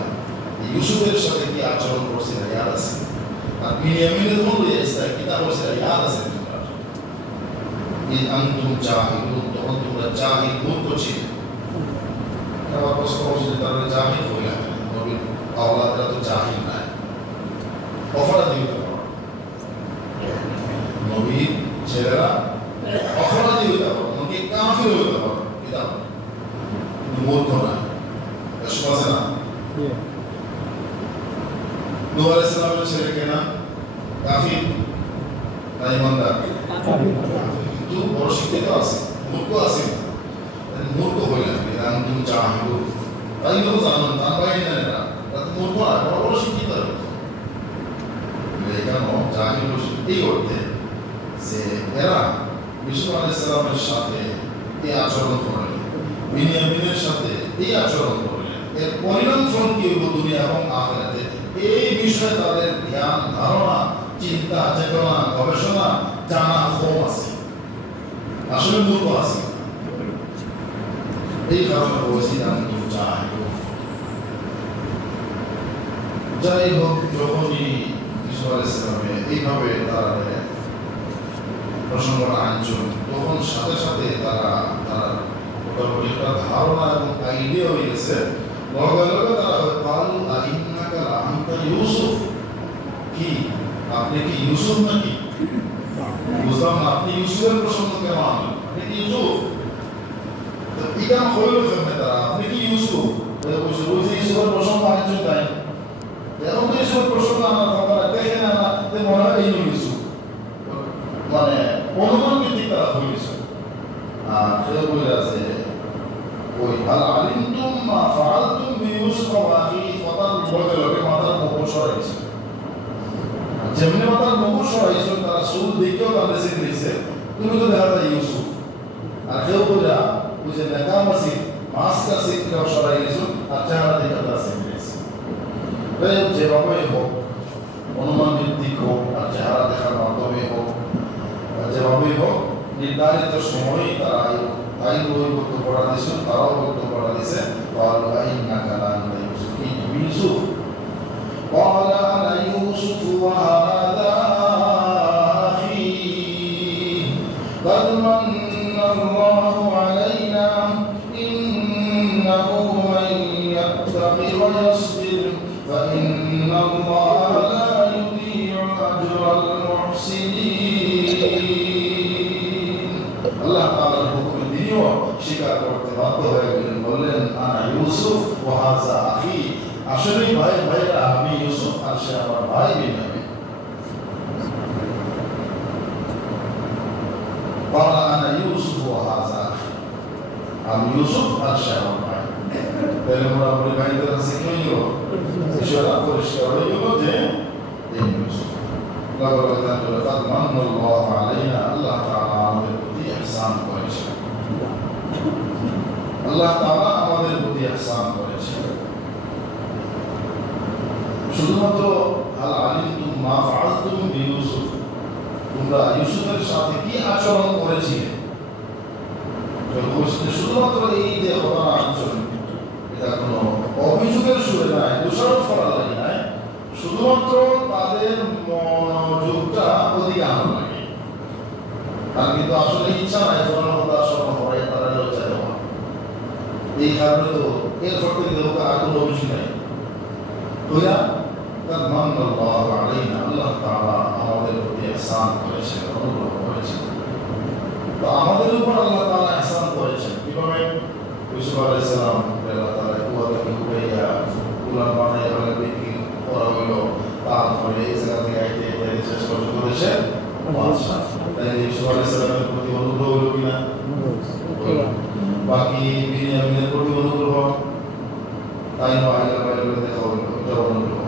ইউসুফের সাথে কি আচরণ করছে না ইয়াদ আছে আর বিনিয়ামিনের মূল এসে কিতাব হচ্ছে ইয়াদ আছে إذ أنتم جاهلون তখন তোমরা জাহিল মূর্খ ছিলে। আবার প্রশ্ন হচ্ছে তারা জাহিল হয়ে গেল নবীর আওলাদরা তো জাহিল নাই, অপরাধী হতে পারে নবীর ছেলেরা অপরাধী হতে পারে নবী কাফির হতে পারে কিতাব মূর্খ না এসব আছে না। নূহ আলাইহিস সালামের ছেলে কেনা কাফির না ইমানদার কিন্তু বড় শিক্ষিত আছে মূর্খ আছে মূর্খ হইলেন এরাম তুমি জাহিল তাই লোক জানেন তার বাইরে না এরা তাতে মূর্খ না বড় বড় শিক্ষিত এখানে জাহিল এই অর্থে যে এরা ইউসুফ আলাইহিস সালামের সাথে এই আচরণ করলেন, বিনিয়ামিনের সাথে এই আচরণ করলেন, এর পরিণাম ফল কি হইব দুনিয়া এবং আখিরাতে এই বিষয়ে তাদের জ্ঞান ধারণা চিন্তা চেতনা গবেষণা জানা কম আছে, আসলে মূর্খ আছে। এই কারণে বলছি আমি চাই যাই হোক যখনই ইউসুফ আলাইহিস সালামে এইভাবে তারা প্রসঙ্গটা আনছেন তখন সাথে সাথে তারা মোটামুটি একটা ধারণা এবং আইডিয়া হয়ে গেছে। লগে লগে তারা কালু আইন্নাকা আনতা ইউসুফ, কি আপনি কি ইউসুফ নাকি? বুঝলাম না, আপনি ইউসুফের প্রসঙ্গ কেন আনলেন? আপনি কি ইউসুফ? ইকাম হইল কেমনে তারা? আপনি কি ইউসুফ? ওই যে ইউসুফের প্রসঙ্গ আনছেন তাই এখন তো ইউসুফের প্রসঙ্গ আনার কথা দেখে না মনে হয় এই ইউসুফ, মানে অনুমান ভিত্তিক তারা হয়েছে। আর সে বলে আছে ওই হাল আলিমতুম মা ফাআলতুম বিইউসুফ ওয়া আখিহি, কথার বদলে লোকে মাথার মুখ সরাইছে, যেমনি মাথার মুখ সরাইছে তারা সুল দেখেও তাদের সিট দিয়েছে তুমি তো দেখা যায় ইউসুফ। আর কেউ বলে ওই যে নেকা মাসিদ মাস্কা সিটটাও সরাই গেছো আর চেহারা দেখে তারা সিট দিয়েছে। যেভাবে হোক, অনুমান ভিত্তিক হোক আর চেহারা দেখার মাধ্যমে হোক, যেভাবেই হোক নির্ধারিত সময়ে তারা তাই ওই বক্তব্যটা দিয়েছে, তারাও বক্তব্যটা দিয়েছে ইউসুফ قال أنا يوسف وهذا أخي قد من الله علينا إنه من يتق ويصبر فإن الله لا يضيع أجر المحسنين الله تعالى الحكم দিয়েও স্বীকার করতে বাধ্য হয়ে গেলেন, বললেন আনা ইউসুফ ওয়া হাযা আখি, আসলে ভাইরা আমি ইউসুফ আর সে আমার ভাই বিনয়ামিন। قال انا يوسف وهذا اخي, আমি ইউসুফ আর সে আমার ভাই। তাহলে মোটামুটি ভাইদের কাছে কি হইল? বিষয়টা পরিষ্কার হয়ে গেল যে এই ইউসুফ আল্লাহ তাআলা আমাদের প্রতি ইহসান করেছেন, আল্লাহ তাআলা আমাদের প্রতি ইহসান করেছেন। শুধুমাত্র হাল আলিমতুম মা ফাআলতুম বিইউসুফ, তোমরা ইউসুফের সাথে কি আচরণ করেছিলে, শুধুমাত্র এই যে ঘটনা আচরণ, এটা কোনো অভিযোগের সুরে নাই, দোষারোপ করার লাগে নাই, শুধুমাত্র তাদের মনোযোগটা ওদিকে আনার লাগে। তার কিন্তু আসলে ইচ্ছা নাই ফোনের কথা স্মরণ করে তারা লজ্জা দেওয়া, এই কারণে তো এরপর থেকে আর কোনো অভিযোগ নাই। তোরা তার মান্নাল্লাহু আলাইনা, আল্লাহ তাআলা আমাদের প্রতি ইহসান করেছেন, অনুগ্রহ করেছেন। তো আমাদের উপর আল্লাহ তাআলা ইহসান করেছেন কিভাবে? ইউসুফ আলাইহিস সালাম আল্লাহ তাআলা কুয়াতে উঠাইয়া কুলার বানাইয়া বলে বিক্রি করা হলো, তারপরে এই জায়গা থেকে আইতে শেষ পর্যন্ত করেছেন বাদশা। তাই ইউসুফ আলাইহিস সালামের প্রতি অনুগ্রহ হলো কিনা? বাকি বিনয়ামিনের প্রতি অনুগ্রহ, তাই নয় দেখা হলো অনুগ্রহ।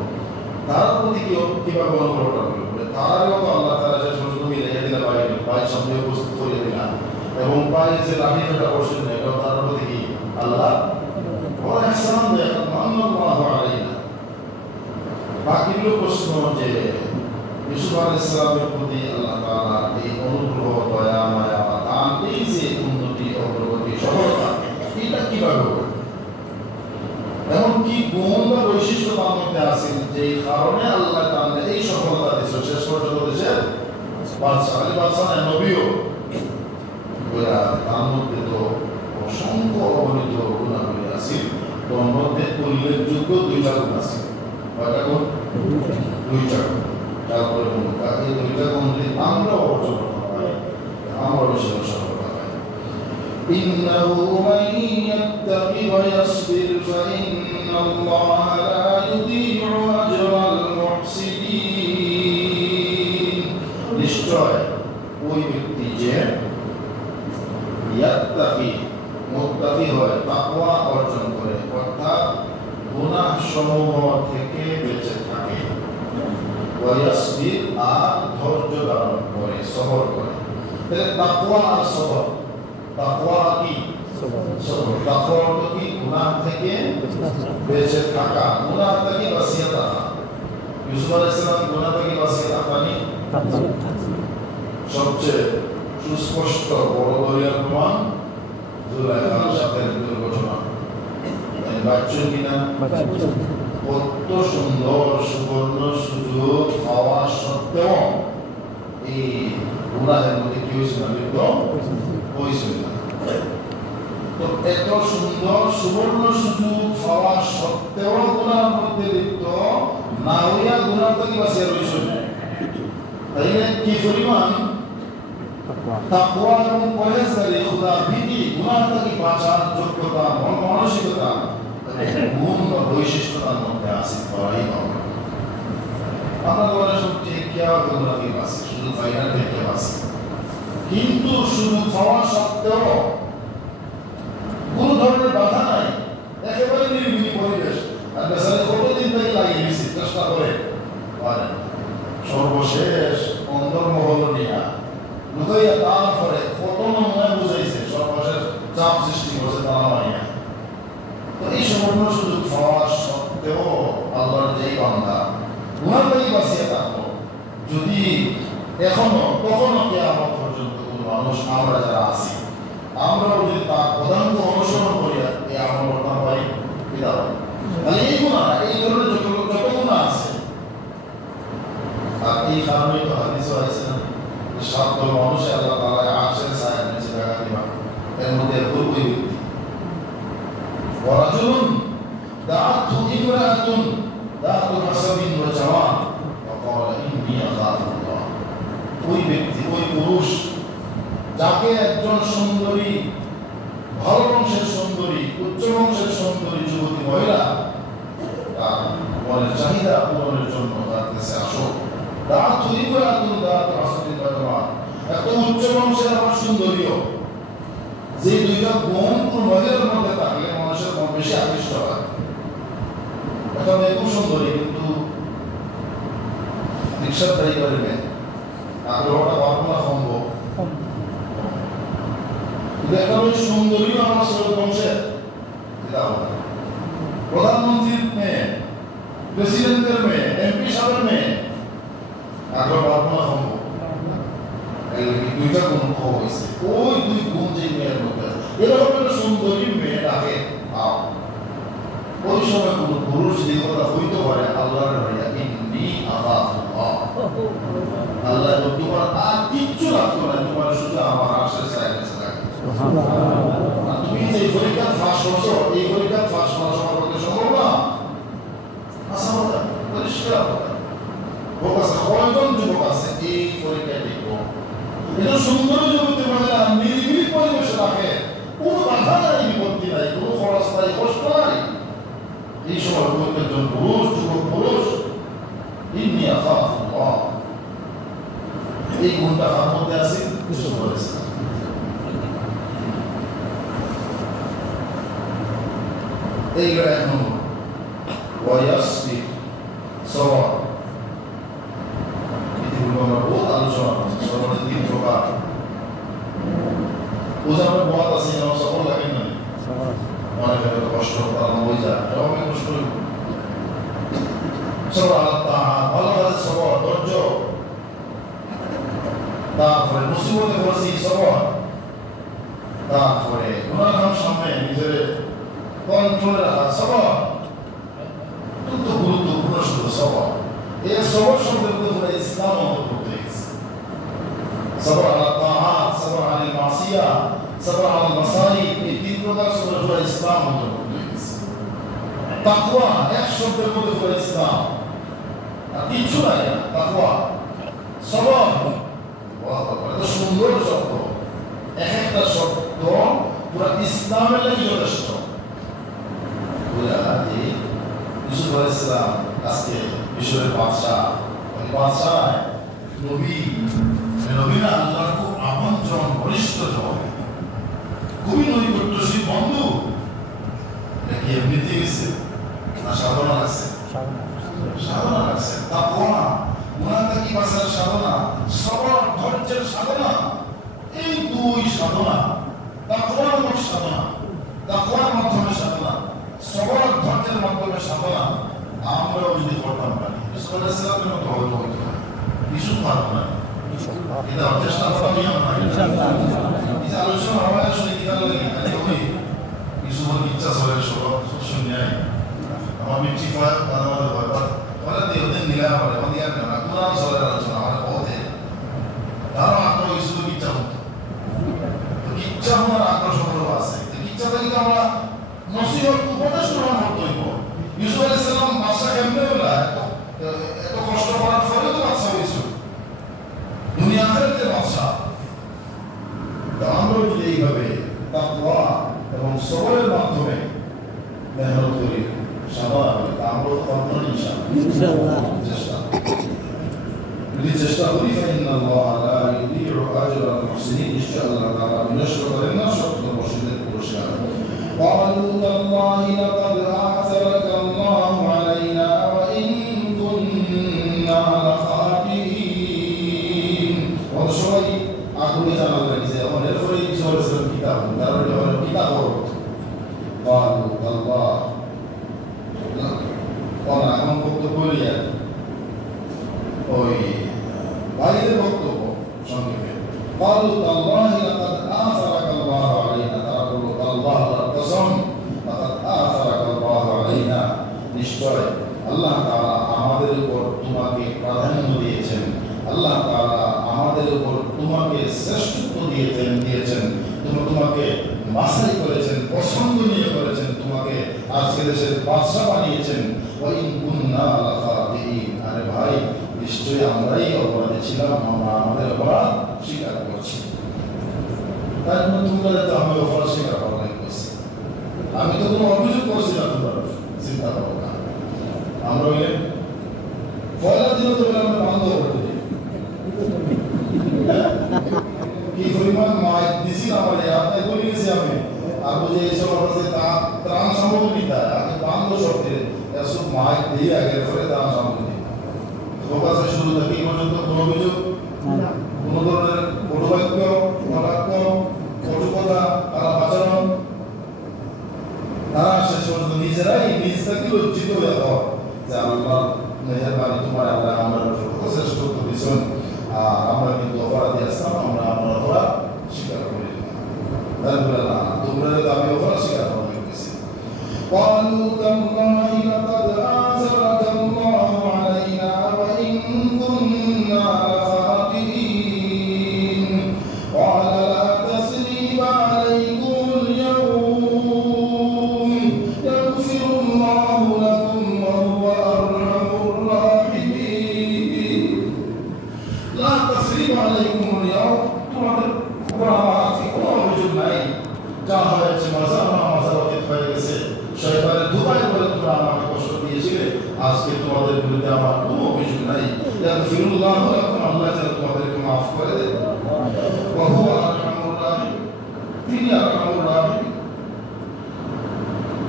তার প্রতি কিভাবে অনুগ্রহটা হলো? তারাও তো আল্লাহ তাআলা শেষ পর্যন্ত মিলিয়ে দিলে ভাই সামনে উপস্থিত করে দিলেন, এবং ভাই যে লাঠিটা বসেন না, এটা তার প্রতি কি আল্লাহ বড় ইহসান দেয়, মান্নাল্লাহু আলাইনা। বাকি প্রশ্ন যে ইউসুফ আলাইহিস সালামের প্রতি আল্লাহ তাআলা এই অনুগ্রহ, দয়া, মায়া, দান, এই যে উন্নতি, অগ্রগতি, সফলতা, এটা কিভাবে হলো? এমন কি গুণ বা বৈশিষ্ট্য তার মধ্যে আছে যে কারণে আল্লাহ তাআলা এই সফলতা দিয়েছে, শেষ পর্যন্ত দিয়েছে বাদশা। আলী বাদশা নবীও, তার মধ্যে তো অসংখ্য অগণিত গুণাবলী আছে, তোর মধ্যে উল্লেখযোগ্য দুইটা গুণ আছে। কয়টা গুণ? দুইটা গুণ। তারপরে এই দুইটা গুণ যদি আমরা অর্জন করতে পারি, আমরা বেশি সফলতা পাই। إنه من يتق ويصبر فإن الله لا يضيع أجر المحسنين, নিশ্চয় ওই ব্যক্তি যে ইয়াত্তাকি, মুত্তাকি হয়, তাকওয়া অর্জন করে, অর্থাৎ গুনাহ সমূহ থেকে বেঁচে থাকে, ওয়ায়াসবির, আর ধৈর্য ধারণ করে, সবর করে। তাহলে তাকওয়া আর সবর, তাকওয়া কি? সবর। তাকওয়া অর্থ কি? গুনাহ থেকে বেঁচে থাকা, গুনাহ থেকে বাঁচিয়ে থাকা। ইউসুফ আলাইহিস সালাম গুনাহ থেকে বাঁচিয়ে থাকেনি। সবচেয়ে সুস্পষ্ট বড় দলিল প্রমাণ জুলাইখার সাথে দুর্ঘটনা। বাচ্চু কিনা? কত সুন্দর সুবর্ণ সুযোগ পাওয়া সত্ত্বেও এই গুনাহের মধ্যে কি হয়েছিল? লিপ্ত হয়েছিল না। তো এত সুন্দর সুবর্ণ সুযোগ পাওয়া সত্ত্বেও গুনাহের মধ্যে লিপ্ত না হইয়া গুনাহ থেকে বাঁচিয়ে রইছ তাইলে কি পরিমাণ তাকওয়া এবং পরহেজগারি খোদার ভীতি গুনাহ থেকে বাঁচার যোগ্যতা মন মানসিকতা গুণ বা বৈশিষ্ট্যতার মধ্যে আছে করাই হবে আমরা বলে সব ঠিক কিয়া গুনাহ কি আছে শুধু ফাইনাল থেকে আছে কিন্তু শুধু খাওয়া সত্ত্বেও কোনো ধরনের বাধা নাই একেবারে নির্বিঘ্ন পরিবেশ আর বেচারে কতদিন থেকে লাগিয়ে দিয়েছি চেষ্টা করে সর্বশেষ অন্তর্মহল নিয়া লুকাইয়া তারপরে কত নমুনা বুঝাইছে সর্বশেষ চাপ সৃষ্টি করছে তারা মাইয়া তো এই সম্পূর্ণ সুযোগ পাওয়া সত্ত্বেও আল্লাহর যেই বান্দা গুনাহ থেকে বাঁচিয়ে থাকলো যদি এখনো কখনো কিয়ামত পর্যন্ত কোনো মানুষ আমরা যারা আছি আমরাও যদি তার পদাঙ্ক অনুসরণ করি এই আমল করতাম ভাই পিতা তাহলে এই গুণা এই ধরনের যত গুণা আছে আর এই কারণেই তো হাদিসও আছে না সাত দল মানুষে আল্লাহ তাআলা আরশের ছায়ার নিচে জায়গা দিবা এর মধ্যে পূর্বই ওয়ারাজুলুন দাআতু ইমরাআতুন দাআতু হাসাবিন ওয়া জাওয়ান ওয়া ক্বালা ইন্নী আখাফুল্লাহ ওই ব্যক্তি ওই পুরুষ যাকে একজন সুন্দরী ভালো বংশের সুন্দরী উচ্চ বংশের সুন্দরী যুবতী মহিলা তার মনের চাহিদা পূরণের জন্য তার কাছে আসো দাআতু ইমরাআতুন দাআতু হাসাবিন ওয়া জাওয়ান এত উচ্চ বংশের আবার সুন্দরীও যে দুইটা গুণ কোন মহিলার মধ্যে থাকলে মানুষের মন বেশি আকৃষ্ট হয় এখন খুব সুন্দরী কিন্তু রিক্সা ড্রাইভারের মেয়ে আগ্রহটা কল্পনা সম্ভব দেখা ওই সুন্দরীও আমার সৌর বংশের প্রধানমন্ত্রীর মেয়ে প্রেসিডেন্টের মেয়ে এমপি সাহেবের মেয়ে আগ্রহ কল্পনা সম্ভব দুইটা গুণ হয়েছে ওই দুই গুণ যে মেয়ের মধ্যে এরকম একটা সুন্দরী মেয়ে তাকে ওই সময় কোন পুরুষ যে কথা হইতে পারে আল্লাহর ভাইয়া ইন্নী আখাফুল্লাহ আল্লাহ তোমার আর কিচ্ছু লাগতো না তোমার শুধু আমার আশের সাইলেন্স লাগে তুমি যে পরীক্ষা ফাঁস করছো এই পরীক্ষা ফাঁস করা সবার পক্ষে সম্ভব না আশা কথা পরিষ্কার কয়জন যুবক আছে এই পরীক্ষায় দেখবো এটা সুন্দর যুবতী মহিলা নিরিবিলি পরিবেশে রাখে কোনো বাধা নাই বিপত্তি নাই কোনো খরচ নাই কষ্ট নাই এই সময় একজন পুরুষ যুবক পুরুষ ইন্নী আখাফুল্লাহ এই গুণটা তার মধ্যে আছে কিছু করেছে এই এক নম্বর ওয়ায়াসবির সওয়াব ইতিপূর্বে আমরা বহুত আলোচনা করছি সওয়াবের তিন প্রকার ওজানের বাদ আছে যেন সফল লাগেন না অনেক কষ্ট তারা বই যায় এরকম কষ্ট সওয়াব আল্লাহ ভালো কাজের সওয়াব ধৈর্য তারপরে মুসিবতে পড়ছি সওয়াব তারপরে গুনাহের সামনে নিজের কন্ট্রোলে রাখা সওয়াব অত্যন্ত গুরুত্বপূর্ণ শুধু সওয়াব এই সওয়াব শব্দের মধ্যে ইসলাম অন্তর্ভুক্ত হয়েছে সবর আলা তাআত সবর আলা মাসিয়া সবর আলা মাসাইব এই তিন প্রকার সবর ইসলাম অন্তর্ভুক্ত হয়েছে তাকওয়া এক শব্দের মধ্যে পুরো ইসলাম আর কিছু নাই তাকওয়া সবর এটা সুন্দর শব্দ এক একটা শব্দ পুরো ইসলামের লাগি যথেষ্ট ইউসুফ আলাইহিস সালাম আজকে মিশরের বাদশাহ ওই বাদশাহ নবী নবীরা আল্লাহর খুব আমন্ত্রণ ঘনিষ্ঠ জন খুবই নৈকট্যশীল বন্ধু নাকি এমনিতে গেছে না সাধনা আছে সাধনা আছে তাকওয়া গুনাহ থেকে বাঁচার সাধনা সবর ধৈর্যের সাধনা এই দুই সাধনা তাকওয়ার মধ্যে সাধনা তাকওয়ার মাধ্যমে সাধনা সবর ধৈর্যের মাধ্যমে সাধনা আমরাও যদি করতাম পারি ইউসুফ আলাইহিস সালামের মতো হয়তো হইতো না কিছু পারবো না এটা চেষ্টা করা নিয়ম না ইনশাআল্লাহ এই আলোচনা হবে আসলে কি তাহলে ওই ইউসুফের ইচ্ছা চলে সব শুনে আমার মিষ্টি হয় আমাদের ব্যাপার ওরা দিয়ে নিলাম আমাদের আর না কোরআন চলে আলোচনা আমাদের পথে তারা আগ্রহ ইউসুফের ইচ্ছা হতো তো ইচ্ছা হওয়ার আগ্রহ সম্পর্ক আছে ইচ্ছা থেকে আমরা নসিহত উপদেশ গ্রহণ করতে হইব ইউসুফ আলাইহিস সালাম বাদশা কেমনে বলা দুনিয়া আখিরাতের বাদশা। তো আমরা যদি এইভাবে তাকওয়া এবং সবরের মাধ্যমে মেহনত করি সাবাস, আমরা পারবো ইনশাআল্লাহ। যদি চেষ্টা করি ফাইনাল্লাহ লা ইউদিউ আজরাল মুহসিনিন, ইনশাআল্লাহ তাআলা বিনষ্ট করেন না সত্য মুহসিনদের পুরস্কার। قالوا تالله لقد آثرك الله علينا وإن كنا لخاطئين। অবশ্যই আগুনে জানা লাগছে এখন এরপরে কিছু বলেছিলেন কিতাব, তারা হলো কিতাব। قالوا تالله ওরা এখন বক্তব্য বলিয়া ওই বাইরের বক্তব্য সংক্ষেপে قالوا تالله لقد آثرك الله علينا، তারা বলল আল্লাহর কসম لقد آثرك الله علينا, নিশ্চয় আল্লাহ তাআলা আমাদের উপর তোমাকে প্রাধান্য দিয়েছেন, আল্লাহ তাআলা আমাদের উপর তোমাকে শ্রেষ্ঠত্ব দিয়েছেন, তোমাকে বাছাই করেছেন, পছন্দনীয় করেছেন, তোমাকে আজকে দেশের বাদশা বানিয়েছেন। ওয়া ইন কুননা লাখাতিঈন, আরে ভাই নিশ্চয়ই আমরাই অপরাধী ছিলাম, আমরা আমাদের অপরাধ স্বীকার করছি। তাই তোমরা তো আমি অপরাধ স্বীকার করা লাগছে, আমি তো কোনো অভিযোগ করছি না, তোমরা চিন্তা করো না। আমরা হইলে পয়লা দিন তো আমরা বন্ধ করে দিই, কি পরিমাণ মাইক দিছি আমার আপনি বলে গেছি আমি আর বুঝে এইসব আমাদের ত্রাণ সামগ্রীটা আগে বান্ধব শব্দে এসব মাইক দিয়ে আগে করে ত্রাণ সামগ্রী প্রকাশে শুরু থেকে এই পর্যন্ত কোনো অভিযোগ, কোনো ধরনের কটুবাক্য, কটাক্ষ, কটুকথা, তারা আচরণ, তারা শেষ পর্যন্ত নিজেরাই নিজ থেকে লজ্জিত হয়ে হয় যে আল্লাহ মেহেরবানি, তোমার আল্লাহ আমরা শ্রেষ্ঠত্ব দিচ্ছেন, আর আমরা কিন্তু অপরাধী আসতাম, আমরা আমরা অপরাধ স্বীকার করি না। তোমরা তো আমি অপরাধ স্বীকার করা হয়েছি। قالوا تالله لقد آثرك الله علينا وإن كنا لخاطئين قال لا تثريب عليكم اليوم يغفر الله لكم وهو أرحم الراحمين। لا تثريب عليكم اليوم, তোমাদের কোনো অভিযোগ নাই, যা হয়েছে মজা অতীত হয়ে গেছে, শয়তানের দুবাই বলে তোমরা আমাকে কষ্ট দিয়েছিলে, আজকে তোমাদের বিরুদ্ধে আমার কোনো অভিযোগ নাই। ইয়াগফিরুল্লাহু লাকুম, আল্লাহ যেন তোমাদেরকে মাফ করে দেন। ওয়া হুয়া আরহামুর রাহিম, তিনি আরহামুর রাহিম।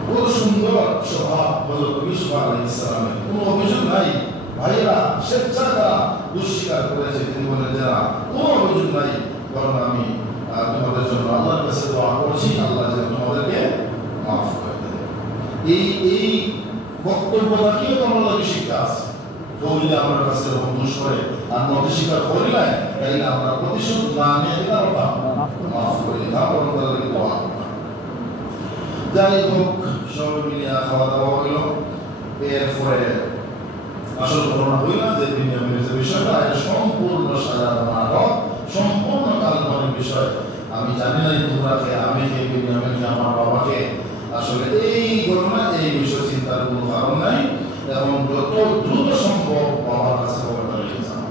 কত সুন্দর স্বভাব হযরত ইউসুফ আলাইহিস সালামের, কোনো অভিযোগ নাই। ভাইরা স্বেচ্ছায় তারা দুঃস্বীকার করেছে, তিনি বলেন যে না, কোনো অভিযোগ নাই, বরং আমি তোমাদের জন্য আল্লাহর কাছে দোয়া করছি, আল্লাহ যেন তোমাদেরকে মাফ করে দেন। এই বক্তব্যটা কি তোমাদের শিক্ষা আছে, বললে আমার কাছে এরকম দোষ করে আর নদী স্বীকার করি নাই, তাইলে আমরা প্রতিশোধ না নিয়ে দিলাম, মাফ করে দিলাম, বরং তাদেরকে দোয়া করলাম। যাই হোক, সব মিলিয়ে খাওয়া দাওয়া হইল। এরপরে আসল ঘটনা হইল যে বিনিয়ামিনের যে বিষয়টা সম্পূর্ণ সাজানো নাটক, সম্পূর্ণ কাল্পনিক বিষয়। আমি জানি না তোমরাকে, আমি কে, বিনিয়ামিনকে, আমার বাবাকে, আসলে এই ঘটনা এই বিষয় চিন্তার কোনো কারণ নাই, এবং যত দ্রুত সম্ভব বাবার কাছে খবরটা নিয়ে যান।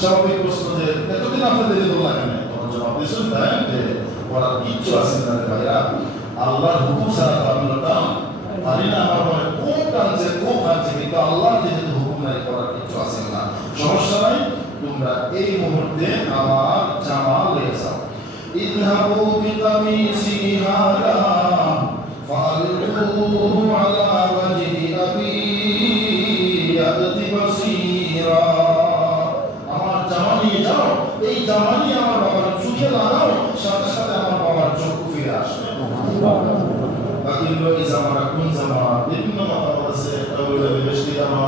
স্বাভাবিক প্রশ্ন যে এতদিন আপনার দেরি হলো না কেন, তখন জবাব দিয়েছেন তাই যে ওরা কিচ্ছু আছেন না ভাইরা, আল্লাহর হুকুম ছাড়া তো আমি লড়তাম পারি না, আমার মনে খুব টানছে, কিন্তু আল্লাহ যেহেতু হুকুম নাই, করার কিচ্ছু আছেন না, সমস্যা নাই, তোমরা এই মুহূর্তে আমার জামা লয়ে যাও। ইযহাবু বিকামিসি হাদা ফাআলকুহু আলা ওয়াজহি আবি ইয়াতি বাসীরা, আমার জামা নিয়ে যাও, এই জামা নিয়ে আমার বাবার চোখে লাগাও, সাথে সাথে আমার বাবার চক্ষু ফিরে আসবে। বাকিগুলো এই জামাটা কোন জামা, বিভিন্ন মতামত আছে, বেশি জামা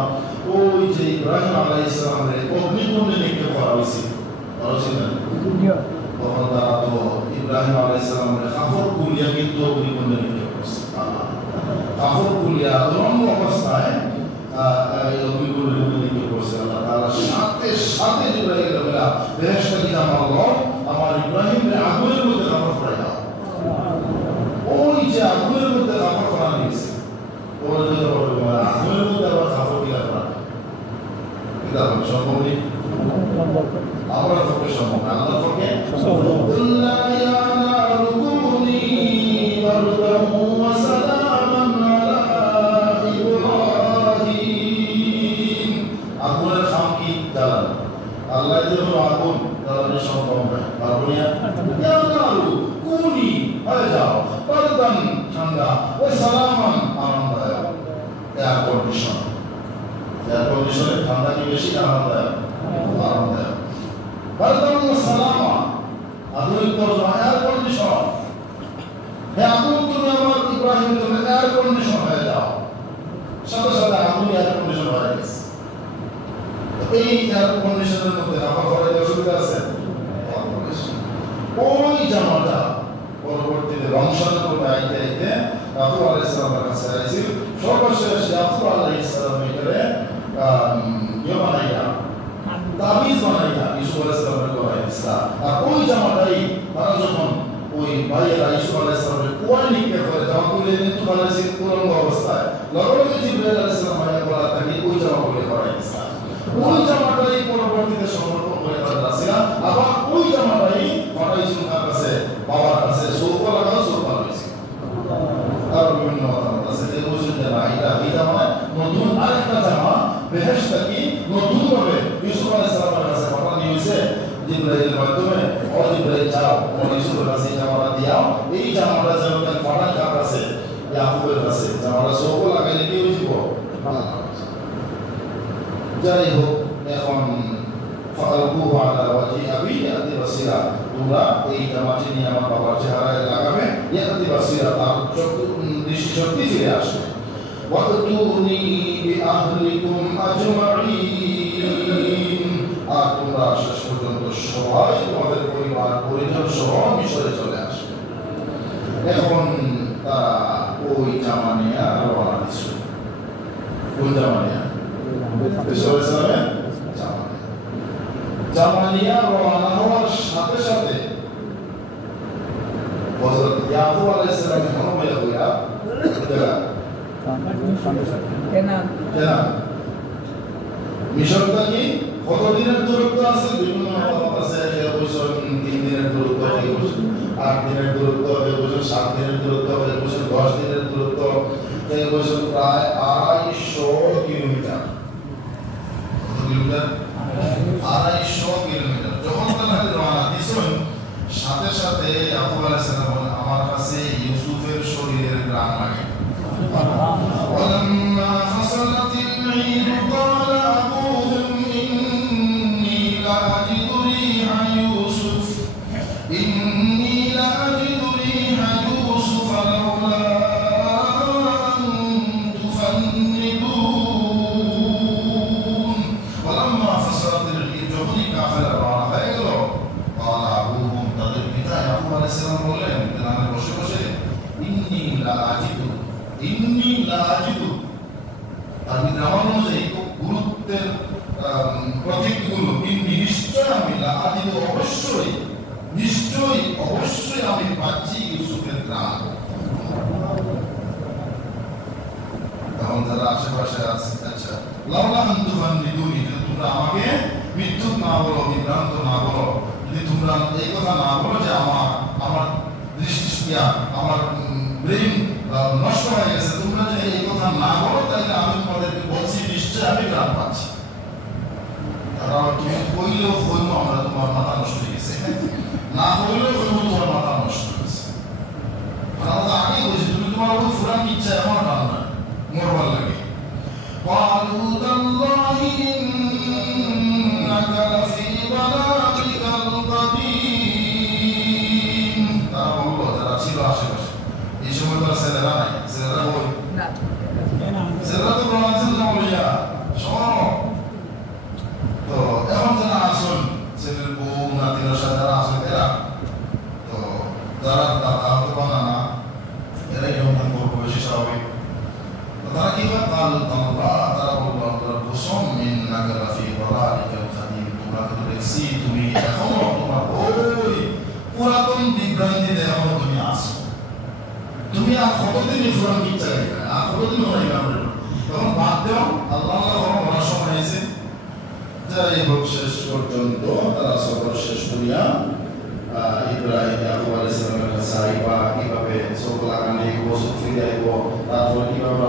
ওই যে ইব্রাহিম আলাইহিস সালামের অগ্নিকুণ্ডে নিক্ষেপ করা হয়েছিল, তখন তারা তো ইব্রাহিম আলাইহিস সালামের কাফর কুলিয়া কিন্তু অগ্নিকুণ্ডে নিক্ষেপ করছে, কাফর কুলিয়া রম্য অবস্থায় অগ্নিকুণ্ডে নিক্ষেপ করছে। আল্লাহ তাআলা সাথে সাথে ইব্রাহিমের বলা বেহেশতে কি আমার ইব্রাহিমের আগুনের মধ্যে কাফর পড়ে যাও, ওই যে আগুনের মধ্যে কাফর করা নিয়েছে, ওরা যদি আগুনের মধ্যে আবার কাফর দিলা করা, এটা সম্ভব নেই। সম্ভব না আল্লাহর পক্ষে কুল্লা ইয়া নারু কুনি বারদান ওয়া সালামান আলা ইব্রাহিম আগুনের খাম কি জ্বালানো আল্লাহ যখন আগুন জ্বালানো সম্ভব নয় আগুনিয়া ইয়া নারু কুনি হয়ে যাও বারদান ঠান্ডা ওয়া সালামান আরামদায়ক এয়ার কন্ডিশনে ঠান্ডা কি বেশি আরামদায়ক বারদান ওয়া সালামা আধুনিক তরজমা এয়ার কন্ডিশন হে আগুন তুমি আমার ইব্রাহিম তুমি এয়ার কন্ডিশন হয়ে যাও সাথে সাথে আগুন এয়ার কন্ডিশন হয়ে গেছে এই এয়ার কন্ডিশনের মধ্যে আমার ঘরে অসুবিধা আছে ওই জামাটা পরবর্তীতে রমজানের মধ্যে আইতে আইতে ইয়াকুব আলাইহিস সালামের কাছে আইছিল সর্বশেষ ইয়াকুব আলাইহিস সালাম এটারে বানাইয়া তাবিজ বানাইয়া ইউসুফ আলাইহিস সালামের করাইছিলা আর ওই জামাটাই তারা যখন ওই ভাইয়েরা ইউসুফ আলাইহিস সালামের কুয়ায় নিক্ষেপ করে জামা খুলে কিন্তু বানাইছিল পুরনো অবস্থায় লগে জিবরাইল আলাইহিস সালাম ভাইয়া বলা থাকি ওই জামা খুলে করাইছিলা ওই জামাটাই পরবর্তীতে সমর্পণ করে করাইছিলা আবার ওই জামাটাই বানাইছিল তার কাছে বাবার কাছে সোফা লাগানো সোফা রয়েছে আর বিভিন্ন আছে যে বুঝুন যে না এটা মানে নতুন আরেকটা জামা বেহেশত কি নতুন ভাবে ইউসুফ আলাইহিস সালামের কাছে পাঠানো হয়েছে জিবরাইলের মাধ্যমে ও জিবরাইল যাও ও ইউসুফের কাছে জামাটা দিয়াও এই জামাটা যেন তার পাঠান কার কাছে ইয়াকুবের কাছে জামাটা সোফা লাগাইলে কি হইব যাই হোক এখন ফালকুহু আলা ওয়াজি আবি ইয়াতি বাসিরা তোমরা এই জামাটি নিয়ে আমার বাবার চেহারায় লাগাবে ইয়াতি বাসিরা তার দৃষ্টিশক্তি ফিরে আসবে ওয়াতুনি বিআহলিকুম আজমাইন আর তোমরা শেষ পর্যন্ত সবাই তোমাদের পরিবার পরিজন সহ মিশরে চলে আসবে এখন তারা ওই জামা নিয়ে রওনা দিচ্ছে কোন জামা নিয়ে জামানিয়া রওনা হওয়ার সাথে সাথে হযরত ইয়াকুব আলাইহিস সালাম হয়ে গয়া কেনা মিশরটা কি কত দিনের দূরত্ব আছে বিভিন্ন মত আছে যে বছর 3 দিনের দূরত্ব 8 দিনের দূরত্ব 7 দিনের দূরত্ব 10 দিনের দূরত্ব এই বছর প্রায় 250 কিলোমিটার কিলোমিটার 250 কিলোমিটার যখন তারা রওনা দিছেন সাথে সাথে ইয়াকুব আলাইহিস সালাম বলেন আমার কাছে ইউসুফের শরীরের ঘ্রাণ লাগে ওয়ালাম্মা ফাসালাতিল ঈদ ক্বালা আবুহুম ইন্নী লাআজিদু রিহা ইউসুফ লাউলা আন তুফান্নিদুন ওয়ালাম্মা ফাসালাতিল ঈদ যখনই কাফেলা রওনা হয়ে গেল ক্বালা আবুহুম তাদের পিতা ইয়াকুব আলাইহিস সালাম বললেন গ্রামে বসে বসে ইন্নী লাআজিদু আমি গ্রামার অনুযায়ী খুব গুরুত্বের প্রতীকগুলো নিশ্চয় আমি লাআজিদু অবশ্যই আমি পাচ্ছি ইউসুফের গ্রাম তখন যারা আশেপাশে আছে আচ্ছা লাউলা আন তুফান্নিদুনি তোমরা আমাকে মিথ্যুক না বলো বিভ্রান্ত না বলো যদি তোমরা এই কথা না বলো যে আমার দৃষ্টি আমার ব্রেন নষ্ট হয়ে গেছে তোমরা যে এই কথা না বলো তাইলে আমি তোমাদেরকে বলছি নিশ্চয় আমি গ্রাম পাচ্ছি তারা তুমি কইলেও কইল আমরা তোমার মাথা নষ্ট হয়ে গেছে না কইলেও কইল তোমার মাথা নষ্ট হয়ে গেছে আমরা তো আগে বলছি তুমি তোমার ওই ফুরান ইচ্ছা আমার নাম না মরবার লাগে قالوا تالله إنك لفي ضلالك القديم তারা বললো যারা ছিল আশেপাশে এই সময় তো ছেলেরা নাই ছেলেরা বল না ছেলেরা তো বলছেন না বলিয়া শোনো তো এখন যারা আসুন ছেলের বউ নাতিরা সাথে আসুন এরা তো যারা দাদা হতে পারে না এরাই যখন করবো বেশি স্বাভাবিক তারা কি হয় তারা বললো আপনারা বসম ইন্নাকা লাফি দালালিকাল কাদিম তোমরা তো দেখছি তুমি এখনো তোমার ওই পুরাতন বিভ্রান্তিতে এখনো তুমি আসো তুমি আর কতদিন ফুরান কি চাইবে আর কতদিন হয় না তখন বাদ দেও আল্লাহ বলার সময় এসে যাই হোক শেষ পর্যন্ত তারা সফর শেষ করিয়া ইব্রাহিম ইয়াকুব আলাইহিস সালামের কাছে আইবা কিভাবে সকল আগামী বছর ফিরে আইব তারপর কিভাবে